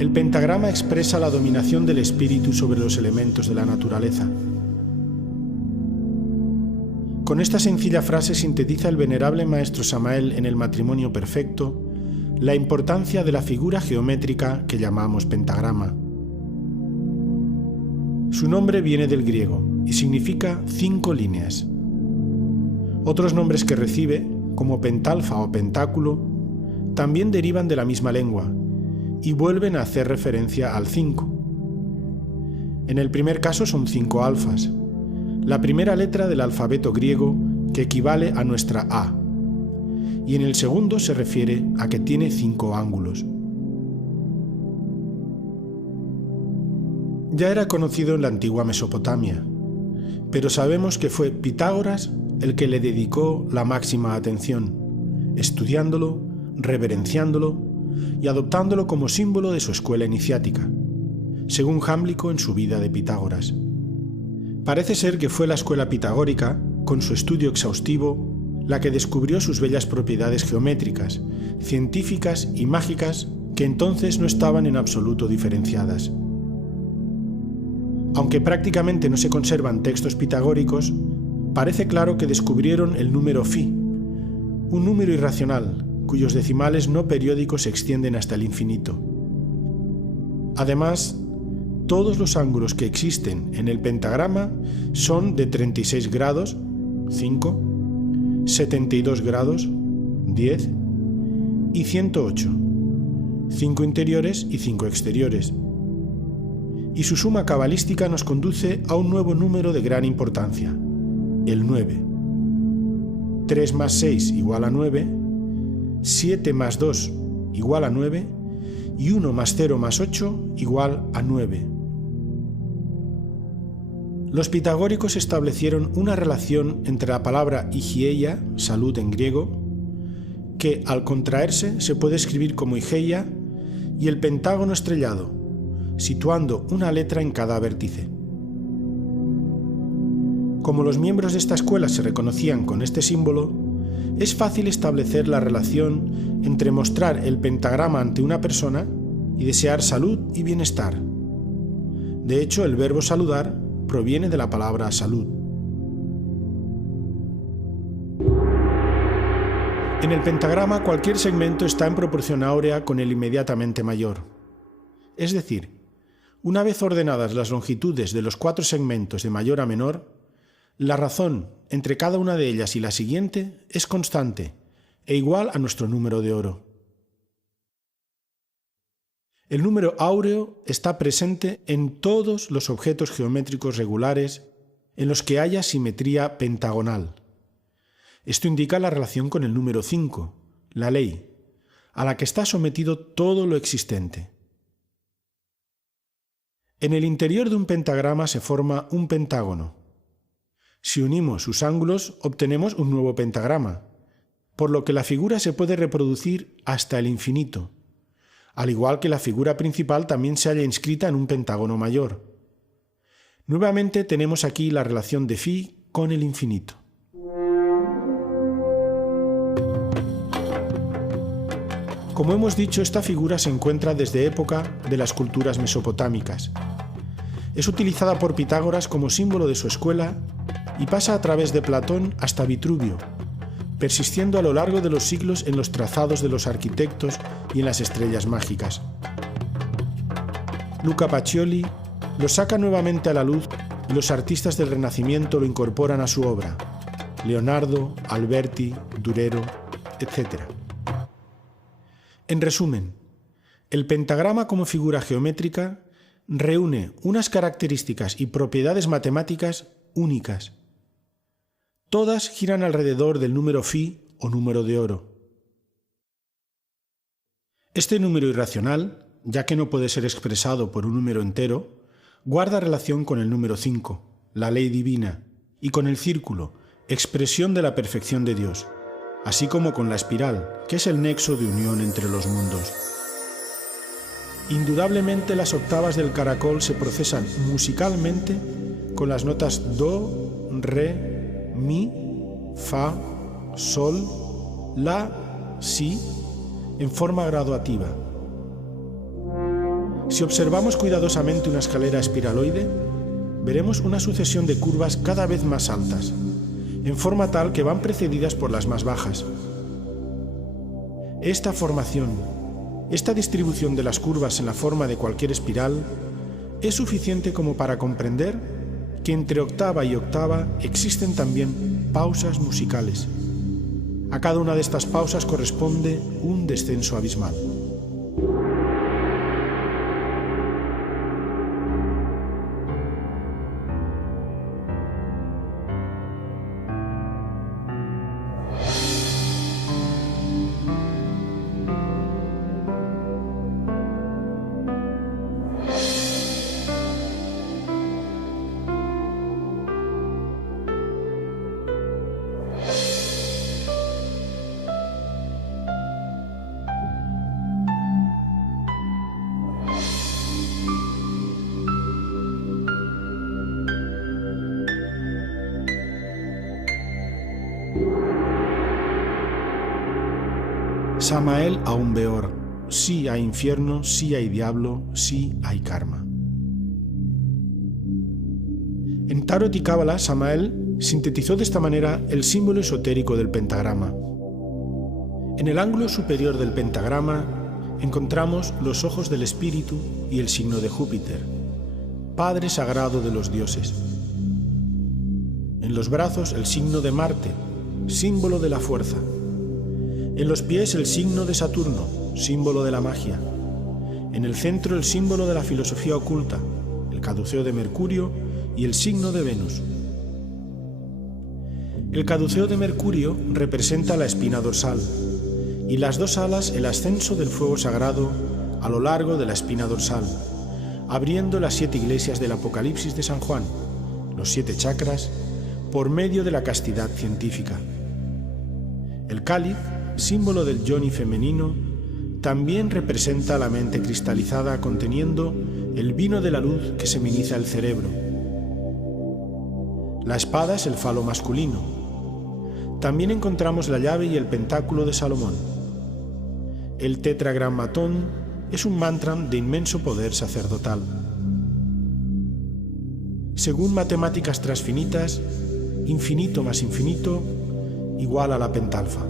El pentagrama expresa la dominación del espíritu sobre los elementos de la naturaleza. Con esta sencilla frase sintetiza el venerable maestro Samael en el Matrimonio Perfecto la importancia de la figura geométrica que llamamos pentagrama. Su nombre viene del griego y significa 5 líneas. Otros nombres que recibe, como pentalfa o pentáculo, también derivan de la misma lengua y vuelven a hacer referencia al 5. En el primer caso son 5 alfas, la primera letra del alfabeto griego que equivale a nuestra A, y en el segundo se refiere a que tiene 5 ángulos. Ya era conocido en la antigua Mesopotamia, pero sabemos que fue Pitágoras el que le dedicó la máxima atención, estudiándolo, reverenciándolo y adoptándolo como símbolo de su escuela iniciática, según Jámblico en su vida de Pitágoras. Parece ser que fue la escuela pitagórica, con su estudio exhaustivo, la que descubrió sus bellas propiedades geométricas, científicas y mágicas que entonces no estaban en absoluto diferenciadas. Aunque prácticamente no se conservan textos pitagóricos, parece claro que descubrieron el número phi, un número irracional, cuyos decimales no periódicos se extienden hasta el infinito. Además, todos los ángulos que existen en el pentagrama son de 36 grados, 5, 72 grados, 10, y 108, 5 interiores y 5 exteriores. Y su suma cabalística nos conduce a un nuevo número de gran importancia, el 9. 3 más 6 igual a 9, 7 más 2 igual a 9, y 1 más 0 más 8 igual a 9. Los pitagóricos establecieron una relación entre la palabra hygieia, salud en griego, que al contraerse se puede escribir como Higeia, y el pentágono estrellado, situando una letra en cada vértice. Como los miembros de esta escuela se reconocían con este símbolo, es fácil establecer la relación entre mostrar el pentagrama ante una persona y desear salud y bienestar. De hecho, el verbo saludar proviene de la palabra salud. En el pentagrama cualquier segmento está en proporción áurea con el inmediatamente mayor. Es decir, una vez ordenadas las longitudes de los 4 segmentos de mayor a menor, la razón entre cada una de ellas y la siguiente es constante e igual a nuestro número de oro. El número áureo está presente en todos los objetos geométricos regulares en los que haya simetría pentagonal. Esto indica la relación con el número 5, la ley, a la que está sometido todo lo existente. En el interior de un pentagrama se forma un pentágono. Si unimos sus ángulos, obtenemos un nuevo pentagrama, por lo que la figura se puede reproducir hasta el infinito, al igual que la figura principal también se halla inscrita en un pentágono mayor. Nuevamente tenemos aquí la relación de phi con el infinito. Como hemos dicho, esta figura se encuentra desde época de las culturas mesopotámicas. Es utilizada por Pitágoras como símbolo de su escuela y pasa a través de Platón hasta Vitruvio, persistiendo a lo largo de los siglos en los trazados de los arquitectos y en las estrellas mágicas. Luca Pacioli lo saca nuevamente a la luz y los artistas del Renacimiento lo incorporan a su obra: Leonardo, Alberti, Durero, etc. En resumen, el pentagrama como figura geométrica reúne unas características y propiedades matemáticas únicas. Todas giran alrededor del número phi o número de oro. Este número irracional, ya que no puede ser expresado por un número entero, guarda relación con el número 5, la ley divina, y con el círculo, expresión de la perfección de Dios, así como con la espiral, que es el nexo de unión entre los mundos. Indudablemente las octavas del caracol se procesan musicalmente con las notas do, re, mi, fa, sol, la, si, en forma graduativa. Si observamos cuidadosamente una escalera espiraloide, veremos una sucesión de curvas cada vez más altas, en forma tal que van precedidas por las más bajas. Esta formación, esta distribución de las curvas en la forma de cualquier espiral, es suficiente como para comprender que entre octava y octava existen también pausas musicales. A cada una de estas pausas corresponde un descenso abismal. Samael Aum Beor, sí hay infierno, sí hay diablo, sí hay karma. En Tarot y Cábala, Samael sintetizó de esta manera el símbolo esotérico del pentagrama. En el ángulo superior del pentagrama encontramos los ojos del espíritu y el signo de Júpiter, Padre sagrado de los dioses. En los brazos el signo de Marte, símbolo de la fuerza. En los pies el signo de Saturno, símbolo de la magia. En el centro el símbolo de la filosofía oculta, el caduceo de Mercurio y el signo de Venus. El caduceo de Mercurio representa la espina dorsal y las dos alas el ascenso del fuego sagrado a lo largo de la espina dorsal, abriendo las 7 iglesias del Apocalipsis de San Juan, los 7 chakras, por medio de la castidad científica. El cáliz, símbolo del yoni femenino, también representa la mente cristalizada conteniendo el vino de la luz que seminiza el cerebro. La espada es el falo masculino. También encontramos la llave y el pentáculo de Salomón. El tetragrammatón es un mantra de inmenso poder sacerdotal. Según matemáticas transfinitas, infinito más infinito igual a la pentalfa.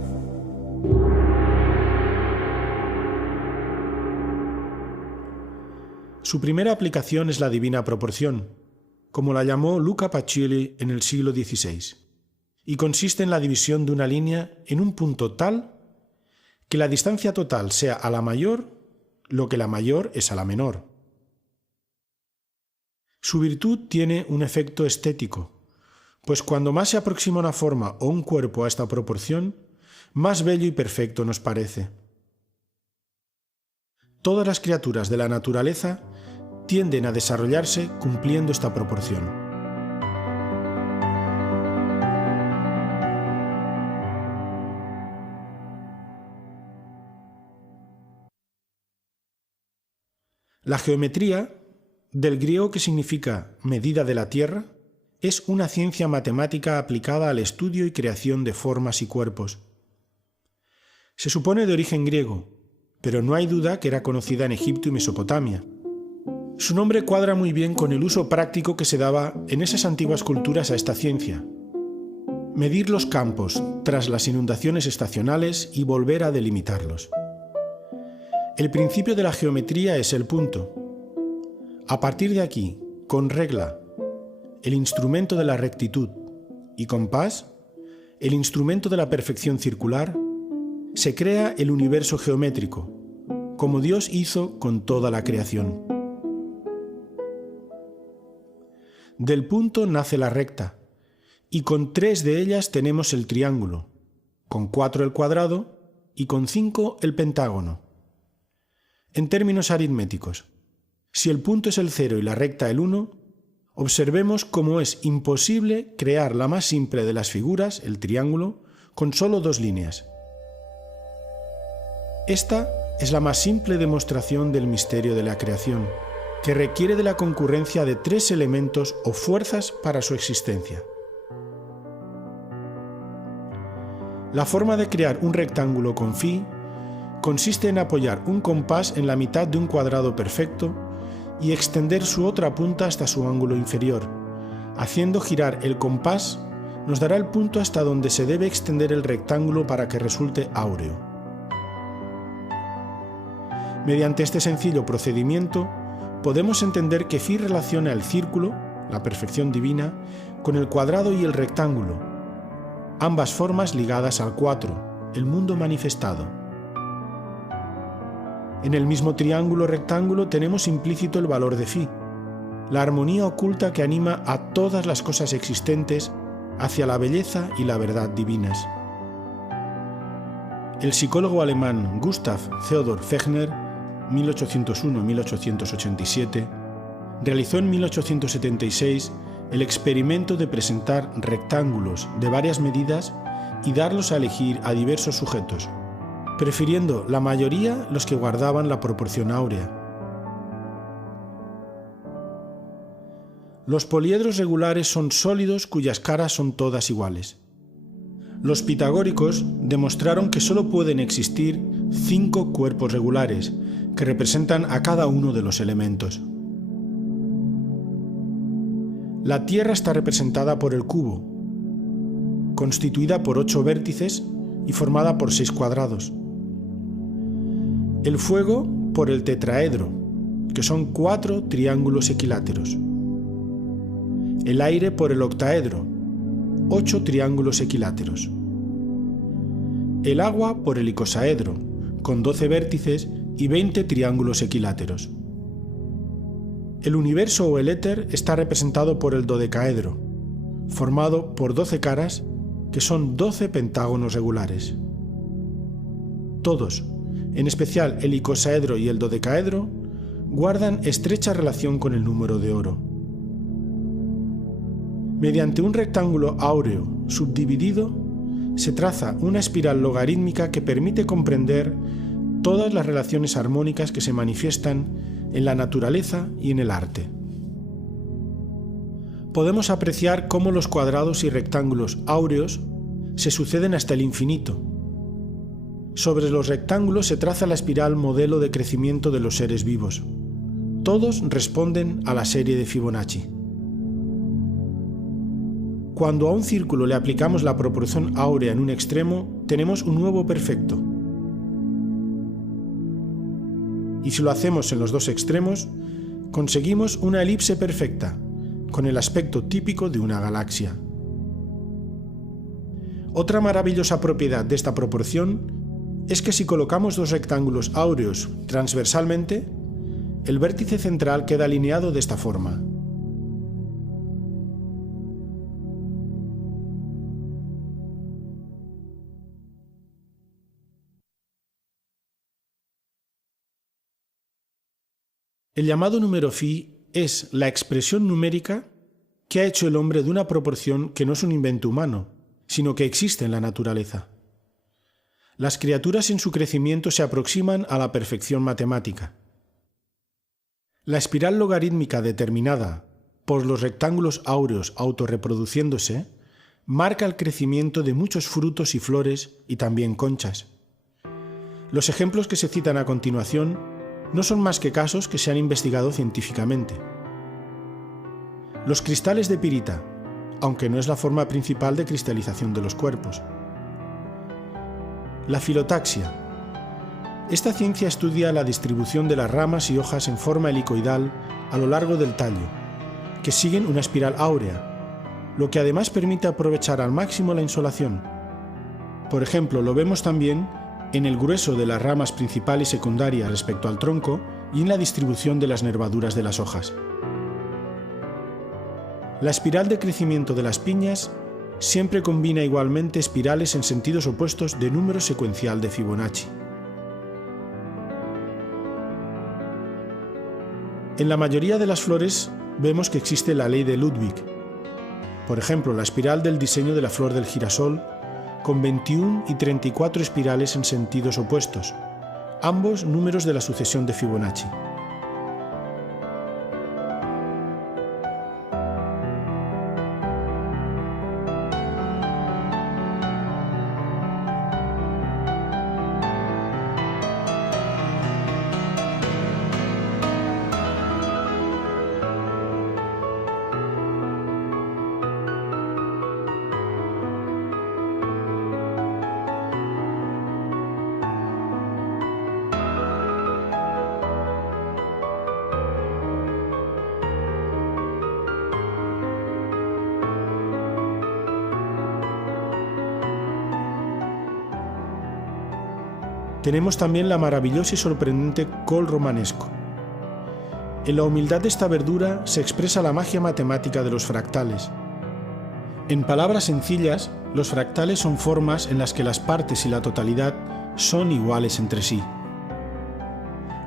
Su primera aplicación es la divina proporción, como la llamó Luca Pacioli en el siglo XVI, y consiste en la división de una línea en un punto tal que la distancia total sea a la mayor lo que la mayor es a la menor. Su virtud tiene un efecto estético, pues cuando más se aproxima una forma o un cuerpo a esta proporción, más bello y perfecto nos parece. Todas las criaturas de la naturaleza tienden a desarrollarse cumpliendo esta proporción. La geometría, del griego que significa medida de la tierra, es una ciencia matemática aplicada al estudio y creación de formas y cuerpos. Se supone de origen griego, pero no hay duda que era conocida en Egipto y Mesopotamia. Su nombre cuadra muy bien con el uso práctico que se daba en esas antiguas culturas a esta ciencia: medir los campos tras las inundaciones estacionales y volver a delimitarlos. El principio de la geometría es el punto. A partir de aquí, con regla, el instrumento de la rectitud, y compás, el instrumento de la perfección circular, se crea el universo geométrico, como Dios hizo con toda la creación. Del punto nace la recta, y con 3 de ellas tenemos el triángulo, con 4 el cuadrado y con 5 el pentágono. En términos aritméticos, si el punto es el 0 y la recta el 1, observemos cómo es imposible crear la más simple de las figuras, el triángulo, con solo 2 líneas. Esta es la más simple demostración del misterio de la creación, que requiere de la concurrencia de 3 elementos o fuerzas para su existencia. La forma de crear un rectángulo con phi consiste en apoyar un compás en la mitad de un cuadrado perfecto y extender su otra punta hasta su ángulo inferior. Haciendo girar el compás, nos dará el punto hasta donde se debe extender el rectángulo para que resulte áureo. Mediante este sencillo procedimiento, podemos entender que Phi relaciona el círculo, la perfección divina, con el cuadrado y el rectángulo, ambas formas ligadas al 4, el mundo manifestado. En el mismo triángulo-rectángulo tenemos implícito el valor de Phi, la armonía oculta que anima a todas las cosas existentes hacia la belleza y la verdad divinas. El psicólogo alemán Gustav Theodor Fechner, 1801-1887, realizó en 1876 el experimento de presentar rectángulos de varias medidas y darlos a elegir a diversos sujetos, prefiriendo la mayoría los que guardaban la proporción áurea. Los poliedros regulares son sólidos cuyas caras son todas iguales. Los pitagóricos demostraron que solo pueden existir 5 cuerpos regulares, que representan a cada uno de los elementos. La Tierra está representada por el cubo, constituida por 8 vértices y formada por 6 cuadrados. El fuego por el tetraedro, que son 4 triángulos equiláteros. El aire por el octaedro, 8 triángulos equiláteros. El agua por el icosaedro, con 12 vértices y 20 triángulos equiláteros. El universo o el éter está representado por el dodecaedro, formado por 12 caras, que son 12 pentágonos regulares. Todos, en especial el icosaedro y el dodecaedro, guardan estrecha relación con el número de oro. Mediante un rectángulo áureo subdividido, se traza una espiral logarítmica que permite comprender todas las relaciones armónicas que se manifiestan en la naturaleza y en el arte. Podemos apreciar cómo los cuadrados y rectángulos áureos se suceden hasta el infinito. Sobre los rectángulos se traza la espiral modelo de crecimiento de los seres vivos. Todos responden a la serie de Fibonacci. Cuando a un círculo le aplicamos la proporción áurea en un extremo, tenemos un nuevo perfecto. Y si lo hacemos en los dos extremos, conseguimos una elipse perfecta, con el aspecto típico de una galaxia. Otra maravillosa propiedad de esta proporción es que si colocamos 2 rectángulos áureos transversalmente, el vértice central queda alineado de esta forma. El llamado número Phi es la expresión numérica que ha hecho el hombre de una proporción que no es un invento humano, sino que existe en la naturaleza. Las criaturas en su crecimiento se aproximan a la perfección matemática. La espiral logarítmica determinada por los rectángulos áureos autorreproduciéndose marca el crecimiento de muchos frutos y flores y también conchas. Los ejemplos que se citan a continuación no son más que casos que se han investigado científicamente. Los cristales de pirita, aunque no es la forma principal de cristalización de los cuerpos. La filotaxia. Esta ciencia estudia la distribución de las ramas y hojas en forma helicoidal a lo largo del tallo, que siguen una espiral áurea, lo que además permite aprovechar al máximo la insolación. Por ejemplo, lo vemos también en el grueso de las ramas principal y secundaria respecto al tronco y en la distribución de las nervaduras de las hojas. La espiral de crecimiento de las piñas siempre combina igualmente espirales en sentidos opuestos de número secuencial de Fibonacci. En la mayoría de las flores vemos que existe la ley de Ludwig. Por ejemplo, la espiral del diseño de la flor del girasol, con 21 y 34 espirales en sentidos opuestos, ambos números de la sucesión de Fibonacci. Tenemos también la maravillosa y sorprendente col romanesco. En la humildad de esta verdura se expresa la magia matemática de los fractales. En palabras sencillas, los fractales son formas en las que las partes y la totalidad son iguales entre sí.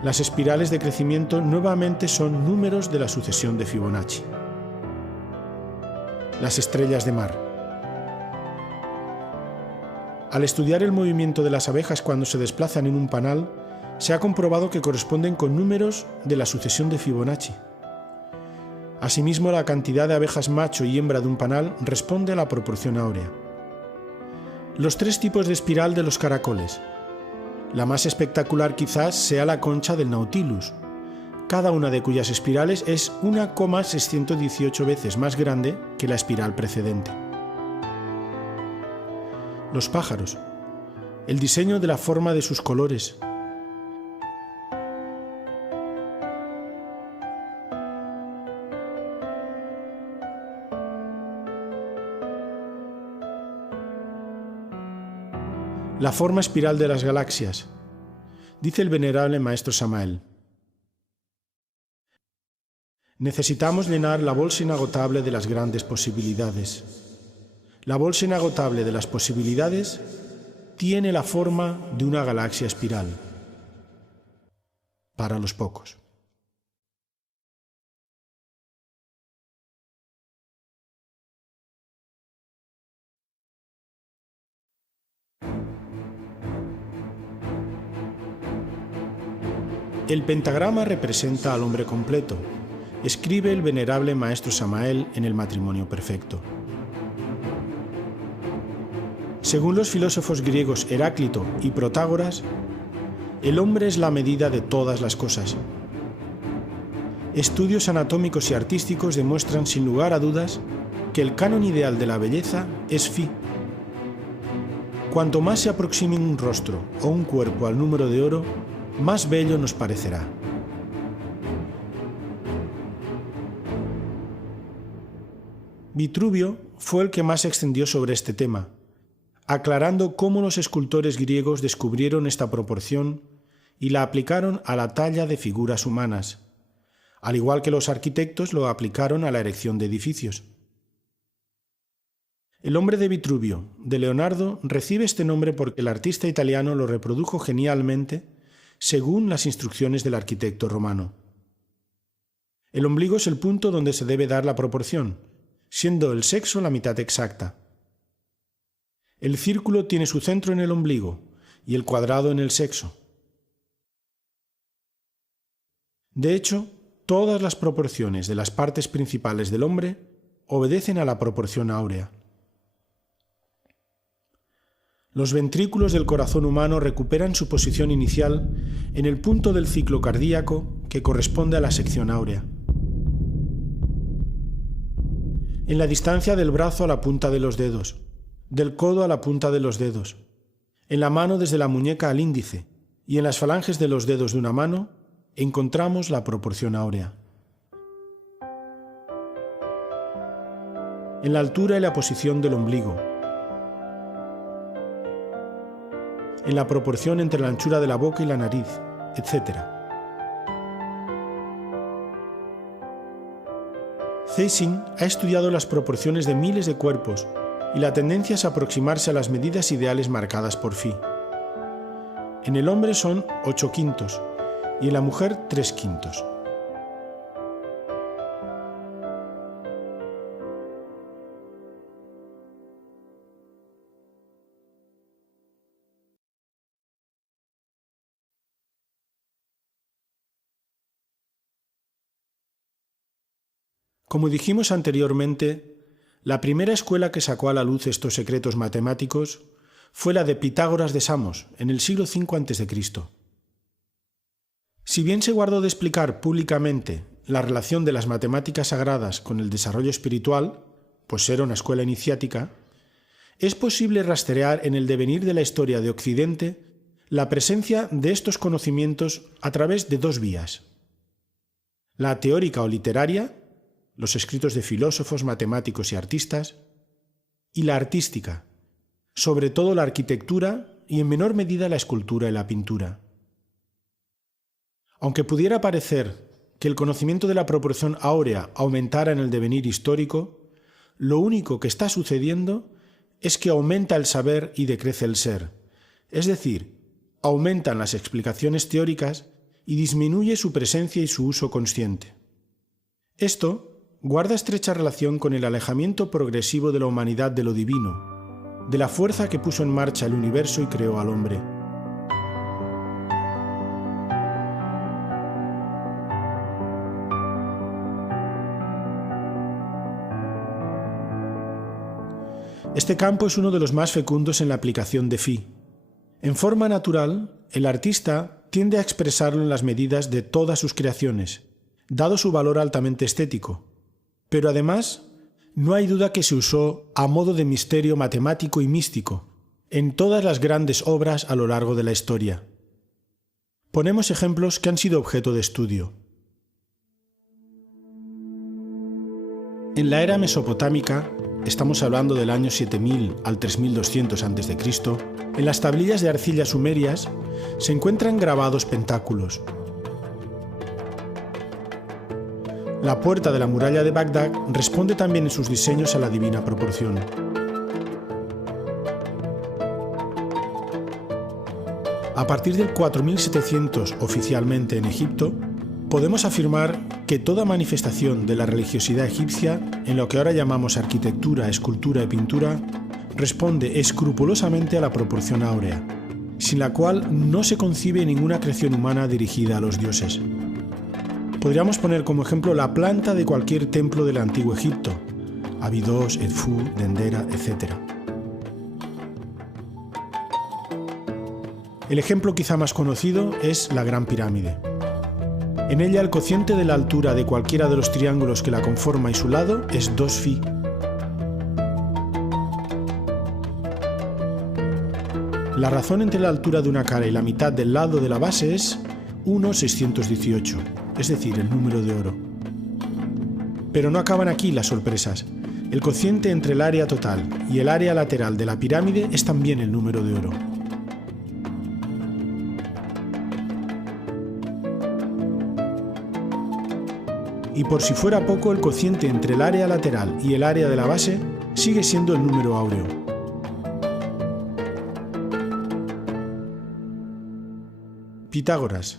Las espirales de crecimiento nuevamente son números de la sucesión de Fibonacci. Las estrellas de mar. Al estudiar el movimiento de las abejas cuando se desplazan en un panal, se ha comprobado que corresponden con números de la sucesión de Fibonacci. Asimismo, la cantidad de abejas macho y hembra de un panal responde a la proporción áurea. Los tres tipos de espiral de los caracoles. La más espectacular quizás sea la concha del Nautilus, cada una de cuyas espirales es 1,618 veces más grande que la espiral precedente. Los pájaros. El diseño de la forma de sus colores. La forma espiral de las galaxias. Dice el venerable maestro Samael: necesitamos llenar la bolsa inagotable de las grandes posibilidades. La bolsa inagotable de las posibilidades tiene la forma de una galaxia espiral. Para los pocos. El pentagrama representa al hombre completo, escribe el venerable maestro Samael en el Matrimonio Perfecto. Según los filósofos griegos Heráclito y Protágoras, el hombre es la medida de todas las cosas. Estudios anatómicos y artísticos demuestran sin lugar a dudas que el canon ideal de la belleza es Φ. Cuanto más se aproxime un rostro o un cuerpo al número de oro, más bello nos parecerá. Vitruvio fue el que más se extendió sobre este tema, aclarando cómo los escultores griegos descubrieron esta proporción y la aplicaron a la talla de figuras humanas, al igual que los arquitectos lo aplicaron a la erección de edificios. El hombre de Vitruvio, de Leonardo, recibe este nombre porque el artista italiano lo reprodujo genialmente según las instrucciones del arquitecto romano. El ombligo es el punto donde se debe dar la proporción, siendo el sexo la mitad exacta. El círculo tiene su centro en el ombligo y el cuadrado en el sexo. De hecho, todas las proporciones de las partes principales del hombre obedecen a la proporción áurea. Los ventrículos del corazón humano recuperan su posición inicial en el punto del ciclo cardíaco que corresponde a la sección áurea. En la distancia del brazo a la punta de los dedos, del codo a la punta de los dedos, en la mano desde la muñeca al índice y en las falanges de los dedos de una mano encontramos la proporción áurea. En la altura y la posición del ombligo, en la proporción entre la anchura de la boca y la nariz, etc. Zeising ha estudiado las proporciones de miles de cuerpos y la tendencia es aproximarse a las medidas ideales marcadas por Phi. En el hombre son 8/5 y en la mujer 3/5. Como dijimos anteriormente, la primera escuela que sacó a la luz estos secretos matemáticos fue la de Pitágoras de Samos, en el siglo V a.C. Si bien se guardó de explicar públicamente la relación de las matemáticas sagradas con el desarrollo espiritual, pues era una escuela iniciática, es posible rastrear en el devenir de la historia de Occidente la presencia de estos conocimientos a través de dos vías: la teórica o literaria, los escritos de filósofos, matemáticos y artistas, y la artística, sobre todo la arquitectura, y en menor medida la escultura y la pintura. Aunque pudiera parecer que el conocimiento de la proporción áurea aumentara en el devenir histórico, lo único que está sucediendo es que aumenta el saber y decrece el ser, es decir, aumentan las explicaciones teóricas y disminuye su presencia y su uso consciente. Esto guarda estrecha relación con el alejamiento progresivo de la humanidad de lo divino, de la fuerza que puso en marcha el universo y creó al hombre. Este campo es uno de los más fecundos en la aplicación de Phi. En forma natural, el artista tiende a expresarlo en las medidas de todas sus creaciones, dado su valor altamente estético. Pero además, no hay duda que se usó a modo de misterio matemático y místico en todas las grandes obras a lo largo de la historia. Ponemos ejemplos que han sido objeto de estudio. En la era mesopotámica, estamos hablando del año 7000 al 3200 a.C., en las tablillas de arcilla sumerias se encuentran grabados pentáculos. La puerta de la muralla de Bagdad responde también en sus diseños a la divina proporción. A partir del 4700 oficialmente en Egipto, podemos afirmar que toda manifestación de la religiosidad egipcia, en lo que ahora llamamos arquitectura, escultura y pintura, responde escrupulosamente a la proporción áurea, sin la cual no se concibe ninguna creación humana dirigida a los dioses. Podríamos poner como ejemplo la planta de cualquier templo del antiguo Egipto, Abidos, Edfu, Dendera, etc. El ejemplo quizá más conocido es la Gran Pirámide. En ella el cociente de la altura de cualquiera de los triángulos que la conforma y su lado es 2 phi. La razón entre la altura de una cara y la mitad del lado de la base es 1,618, es decir, el número de oro. Pero no acaban aquí las sorpresas. El cociente entre el área total y el área lateral de la pirámide es también el número de oro. Y por si fuera poco, el cociente entre el área lateral y el área de la base sigue siendo el número áureo. Pitágoras,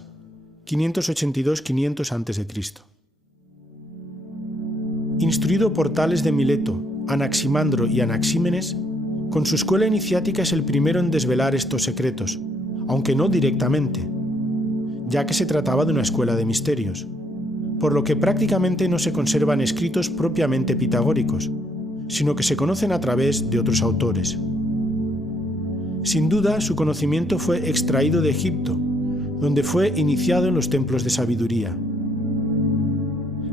582-500 a.C. Instruido por Tales de Mileto, Anaximandro y Anaxímenes, con su escuela iniciática es el primero en desvelar estos secretos, aunque no directamente, ya que se trataba de una escuela de misterios, por lo que prácticamente no se conservan escritos propiamente pitagóricos, sino que se conocen a través de otros autores. Sin duda, su conocimiento fue extraído de Egipto, donde fue iniciado en los templos de sabiduría.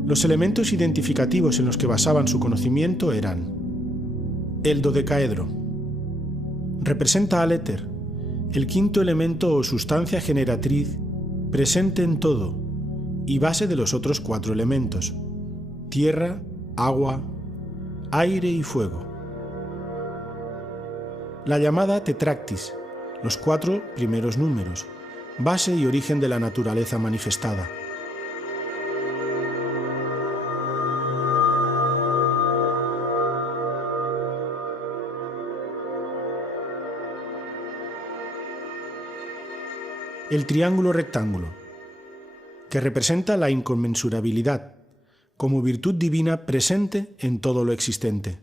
Los elementos identificativos en los que basaban su conocimiento eran: el dodecaedro. Representa al éter, el quinto elemento o sustancia generatriz presente en todo y base de los otros 4 elementos: tierra, agua, aire y fuego. La llamada tetractis, los 4 primeros números, base y origen de la naturaleza manifestada. El triángulo rectángulo, que representa la inconmensurabilidad, como virtud divina presente en todo lo existente.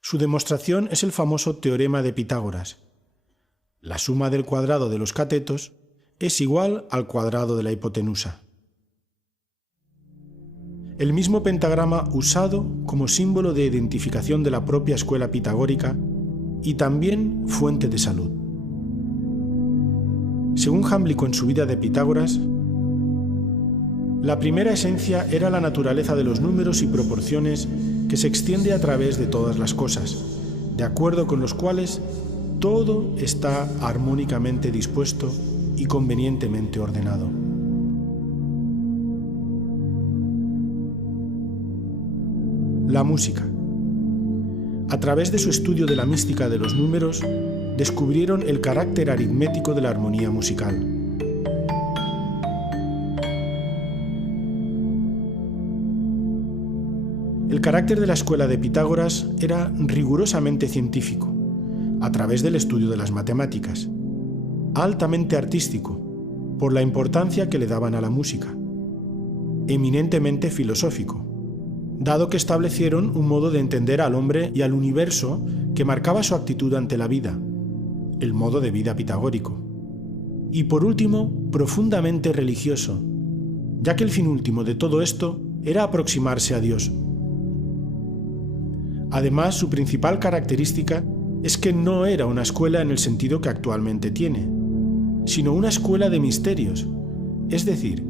Su demostración es el famoso teorema de Pitágoras. La suma del cuadrado de los catetos es igual al cuadrado de la hipotenusa. El mismo pentagrama usado como símbolo de identificación de la propia escuela pitagórica y también fuente de salud. Según Jámblico en su vida de Pitágoras, la primera esencia era la naturaleza de los números y proporciones que se extiende a través de todas las cosas, de acuerdo con los cuales todo está armónicamente dispuesto y convenientemente ordenado. La música. A través de su estudio de la mística de los números, descubrieron el carácter aritmético de la armonía musical. El carácter de la escuela de Pitágoras era rigurosamente científico, a través del estudio de las matemáticas, altamente artístico, por la importancia que le daban a la música, eminentemente filosófico, dado que establecieron un modo de entender al hombre y al universo que marcaba su actitud ante la vida, el modo de vida pitagórico. Y por último, profundamente religioso, ya que el fin último de todo esto era aproximarse a Dios. Además, su principal característica es que no era una escuela en el sentido que actualmente tiene, sino una escuela de misterios, es decir,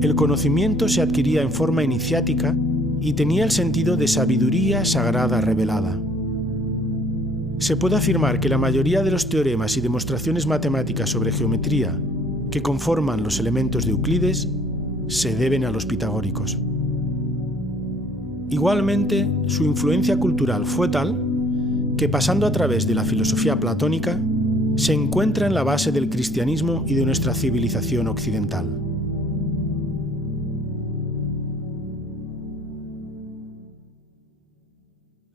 el conocimiento se adquiría en forma iniciática y tenía el sentido de sabiduría sagrada revelada. Se puede afirmar que la mayoría de los teoremas y demostraciones matemáticas sobre geometría que conforman los elementos de Euclides se deben a los pitagóricos. Igualmente, su influencia cultural fue tal que, pasando a través de la filosofía platónica, se encuentra en la base del cristianismo y de nuestra civilización occidental.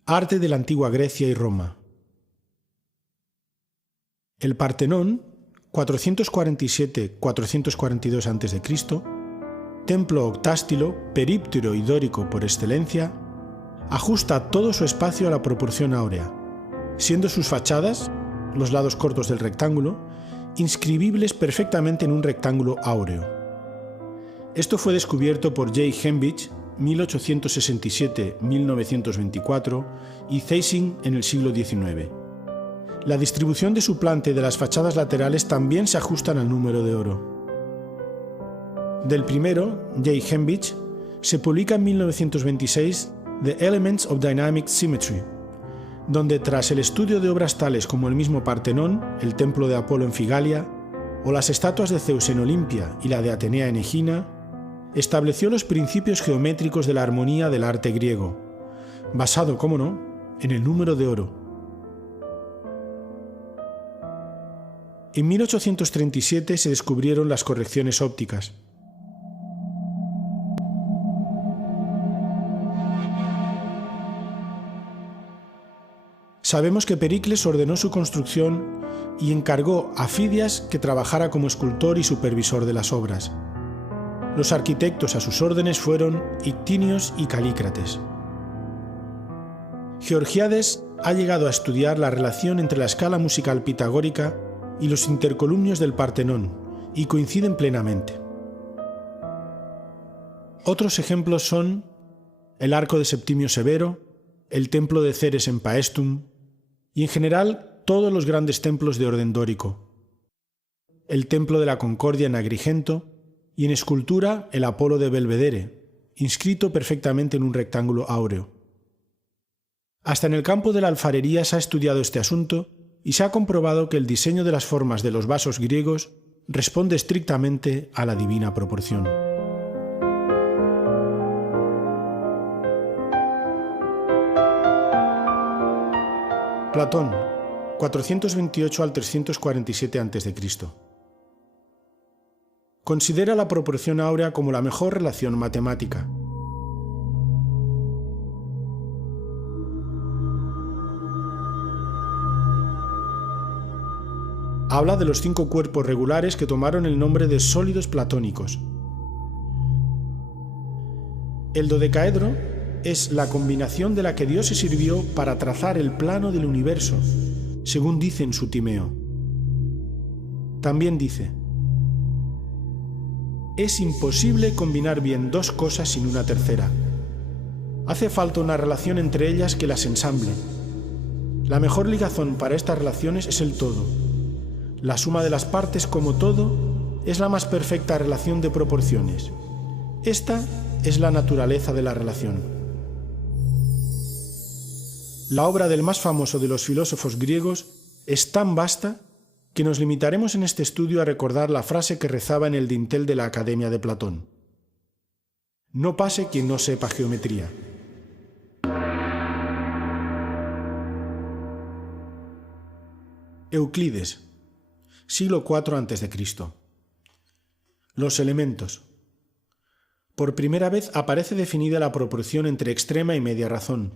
Arte de la antigua Grecia y Roma. El Partenón, 447-442 a.C., templo octástilo, períptero y dórico por excelencia, ajusta todo su espacio a la proporción áurea, siendo sus fachadas, los lados cortos del rectángulo, inscribibles perfectamente en un rectángulo áureo. Esto fue descubierto por J. Hembich, 1867-1924, y Zeising en el siglo XIX. La distribución de su planta y de las fachadas laterales también se ajustan al número de oro. Del primero, J. Hembich, se publica en 1926 The Elements of Dynamic Symmetry, donde tras el estudio de obras tales como el mismo Partenón, el templo de Apolo en Figalia, o las estatuas de Zeus en Olimpia y la de Atenea en Egina, estableció los principios geométricos de la armonía del arte griego, basado, cómo no, en el número de oro. En 1837 se descubrieron las correcciones ópticas. Sabemos que Pericles ordenó su construcción y encargó a Fidias que trabajara como escultor y supervisor de las obras. Los arquitectos a sus órdenes fueron Ictinios y Calícrates. Georgiades ha llegado a estudiar la relación entre la escala musical pitagórica y los intercolumnios del Partenón, y coinciden plenamente. Otros ejemplos son el arco de Septimio Severo, el templo de Ceres en Paestum, y en general todos los grandes templos de orden dórico. El templo de la Concordia en Agrigento, y en escultura el Apolo de Belvedere, inscrito perfectamente en un rectángulo áureo. Hasta en el campo de la alfarería se ha estudiado este asunto y se ha comprobado que el diseño de las formas de los vasos griegos responde estrictamente a la divina proporción. Platón, 428 al 347 a.C. Considera la proporción áurea como la mejor relación matemática. Habla de los 5 cuerpos regulares que tomaron el nombre de sólidos platónicos. El dodecaedro es la combinación de la que Dios se sirvió para trazar el plano del universo, según dice en su Timeo. También dice: es imposible combinar bien 2 cosas sin una tercera. Hace falta una relación entre ellas que las ensamble. La mejor ligazón para estas relaciones es el todo. La suma de las partes como todo es la más perfecta relación de proporciones. Esta es la naturaleza de la relación. La obra del más famoso de los filósofos griegos es tan vasta que nos limitaremos en este estudio a recordar la frase que rezaba en el dintel de la Academia de Platón: no pase quien no sepa geometría. Euclides, siglo IV a.C. Los elementos. Por primera vez aparece definida la proporción entre extrema y media razón.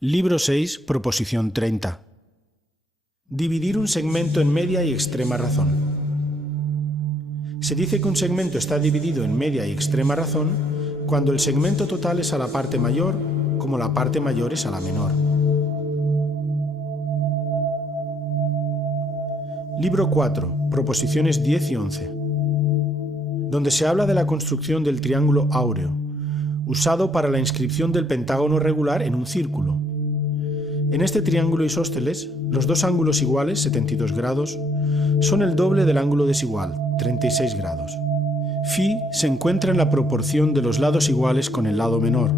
Libro 6, proposición 30. Dividir un segmento en media y extrema razón. Se dice que un segmento está dividido en media y extrema razón cuando el segmento total es a la parte mayor como la parte mayor es a la menor. Libro 4, proposiciones 10 y 11, donde se habla de la construcción del triángulo áureo, usado para la inscripción del pentágono regular en un círculo. En este triángulo isósceles, los dos ángulos iguales, 72 grados, son el doble del ángulo desigual, 36 grados. Φ se encuentra en la proporción de los lados iguales con el lado menor,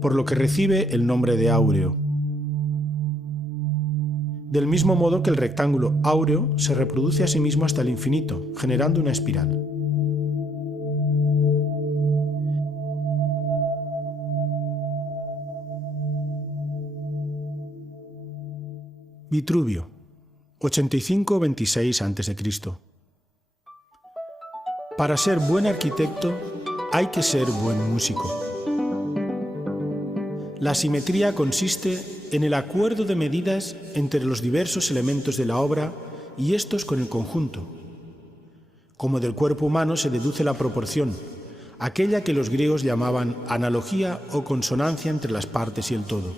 por lo que recibe el nombre de áureo. Del mismo modo que el rectángulo áureo se reproduce a sí mismo hasta el infinito, generando una espiral. Vitruvio, 85-26 a.C. Para ser buen arquitecto hay que ser buen músico. La simetría consiste en el acuerdo de medidas entre los diversos elementos de la obra y estos con el conjunto. Como del cuerpo humano se deduce la proporción, aquella que los griegos llamaban analogía o consonancia entre las partes y el todo.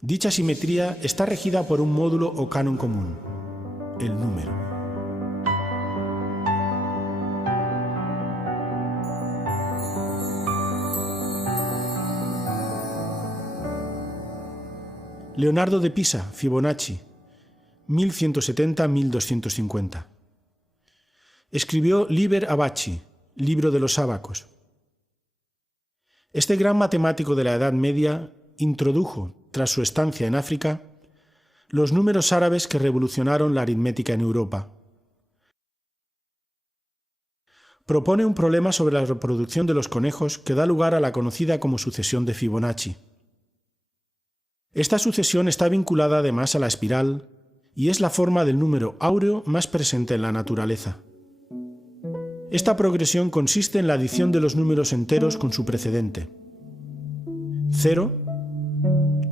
Dicha simetría está regida por un módulo o canon común, el número. Leonardo de Pisa, Fibonacci, 1170-1250. Escribió Liber Abaci, libro de los ábacos. Este gran matemático de la Edad Media introdujo, tras su estancia en África, los números árabes que revolucionaron la aritmética en Europa. Propone un problema sobre la reproducción de los conejos que da lugar a la conocida como sucesión de Fibonacci. Esta sucesión está vinculada además a la espiral y es la forma del número áureo más presente en la naturaleza. Esta progresión consiste en la adición de los números enteros con su precedente. 0,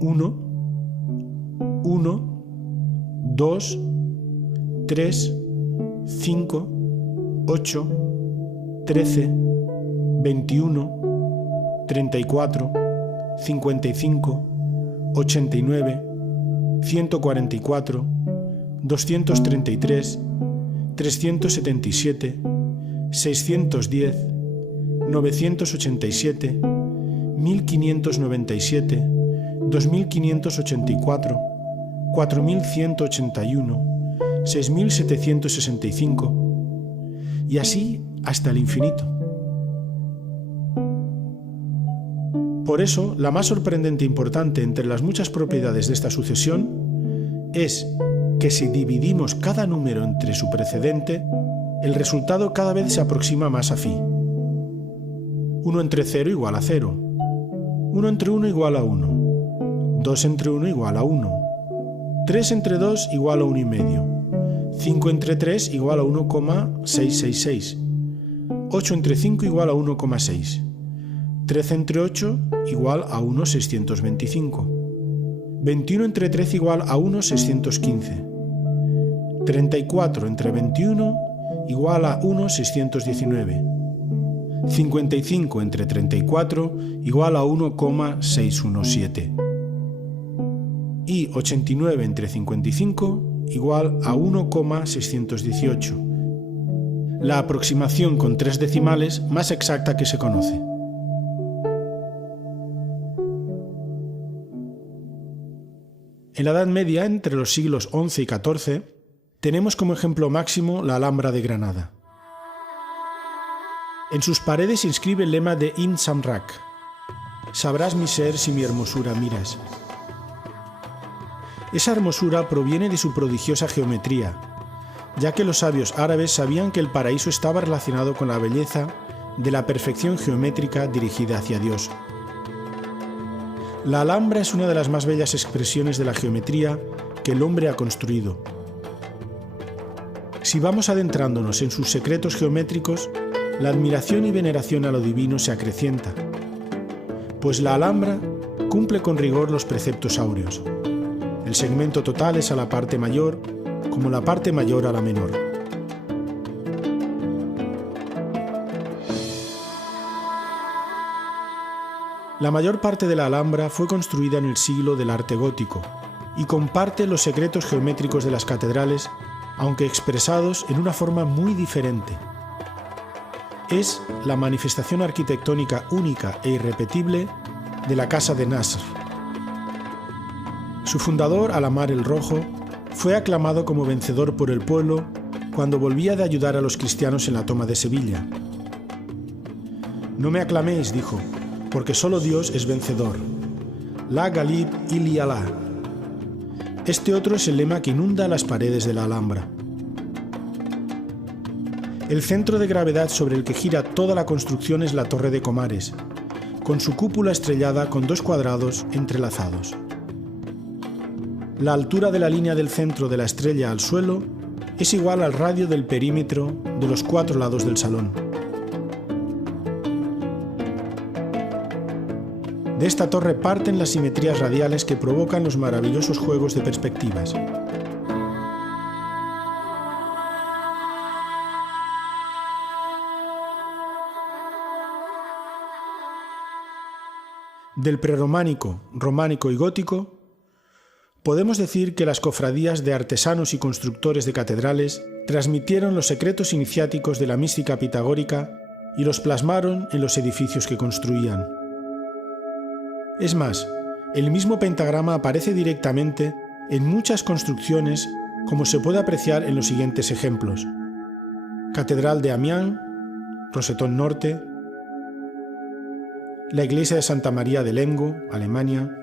1, 1, 2, 3, 5, 8, 13, 21, 34, 55, 89, 144, 233, 377, 610, 987, 1597, 2584, 4181, 6765 y así hasta el infinito. Por eso, la más sorprendente e importante entre las muchas propiedades de esta sucesión es que si dividimos cada número entre su precedente, el resultado cada vez se aproxima más a φ. 1 entre 0 igual a 0, 1 entre 1 igual a 1, 2 entre 1 igual a 1, 3 entre 2 igual a 1,5, 5 entre 3 igual a 1,666, 8 entre 5 igual a 1,6, 13 entre 8 igual a 1,625, 21 entre 13 igual a 1,615, 34 entre 21 igual a 1,619, 55 entre 34 igual a 1,617 y 89 entre 55 igual a 1,618, la aproximación con 3 decimales más exacta que se conoce. En la Edad Media, entre los siglos XI y XIV, tenemos como ejemplo máximo la Alhambra de Granada. En sus paredes se inscribe el lema de Ibn Samrak: «Sabrás mi ser si mi hermosura miras». Esa hermosura proviene de su prodigiosa geometría, ya que los sabios árabes sabían que el paraíso estaba relacionado con la belleza de la perfección geométrica dirigida hacia Dios. La Alhambra es una de las más bellas expresiones de la geometría que el hombre ha construido. Si vamos adentrándonos en sus secretos geométricos, la admiración y veneración a lo divino se acrecienta, pues la Alhambra cumple con rigor los preceptos áureos. El segmento total es a la parte mayor, como la parte mayor a la menor. La mayor parte de la Alhambra fue construida en el siglo del arte gótico y comparte los secretos geométricos de las catedrales, aunque expresados en una forma muy diferente. Es la manifestación arquitectónica única e irrepetible de la Casa de Nasr. Su fundador, Al-Ahmar el Rojo, fue aclamado como vencedor por el pueblo cuando volvía de ayudar a los cristianos en la toma de Sevilla. «No me aclaméis», dijo, «porque solo Dios es vencedor. La Ghalib illa Allah». Este otro es el lema que inunda las paredes de la Alhambra. El centro de gravedad sobre el que gira toda la construcción es la Torre de Comares, con su cúpula estrellada con dos cuadrados entrelazados. La altura de la línea del centro de la estrella al suelo es igual al radio del perímetro de los 4 lados del salón. De esta torre parten las simetrías radiales que provocan los maravillosos juegos de perspectivas. Del prerrománico, románico y gótico, podemos decir que las cofradías de artesanos y constructores de catedrales transmitieron los secretos iniciáticos de la mística pitagórica y los plasmaron en los edificios que construían. Es más, el mismo pentagrama aparece directamente en muchas construcciones, como se puede apreciar en los siguientes ejemplos: Catedral de Amiens, rosetón norte; la iglesia de Santa María de Lemgo, Alemania;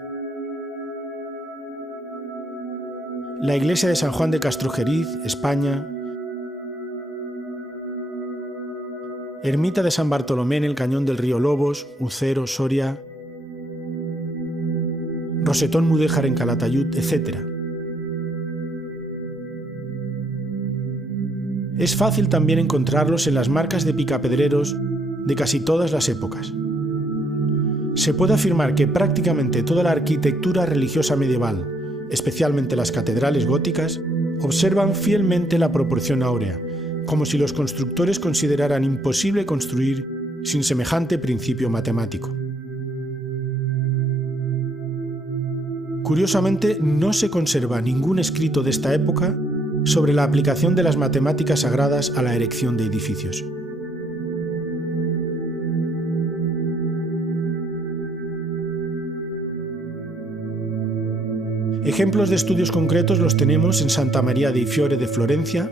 la iglesia de San Juan de Castrojeriz, España; ermita de San Bartolomé en el cañón del río Lobos, Ucero, Soria; rosetón mudéjar en Calatayud, etc. Es fácil también encontrarlos en las marcas de picapedreros de casi todas las épocas. Se puede afirmar que prácticamente toda la arquitectura religiosa medieval, especialmente las catedrales góticas, observan fielmente la proporción áurea, como si los constructores consideraran imposible construir sin semejante principio matemático. Curiosamente, no se conserva ningún escrito de esta época sobre la aplicación de las matemáticas sagradas a la erección de edificios. Ejemplos de estudios concretos los tenemos en Santa María dei Fiori de Florencia,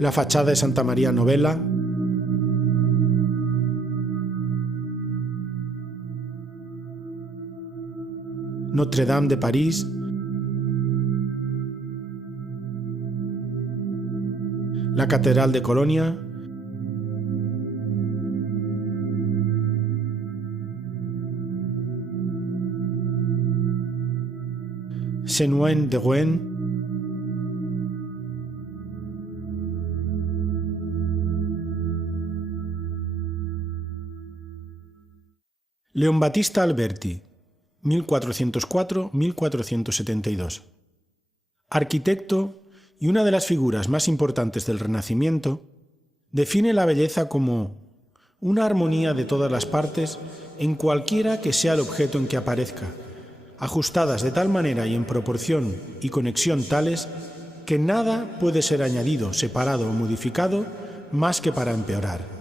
la fachada de Santa María Novella, Notre Dame de París, la Catedral de Colonia, Saint-Ouen de Rouen, Leon Battista Alberti, 1404-1472. Arquitecto y una de las figuras más importantes del Renacimiento, define la belleza como una armonía de todas las partes en cualquiera que sea el objeto en que aparezca, ajustadas de tal manera y en proporción y conexión tales que nada puede ser añadido, separado o modificado más que para empeorar.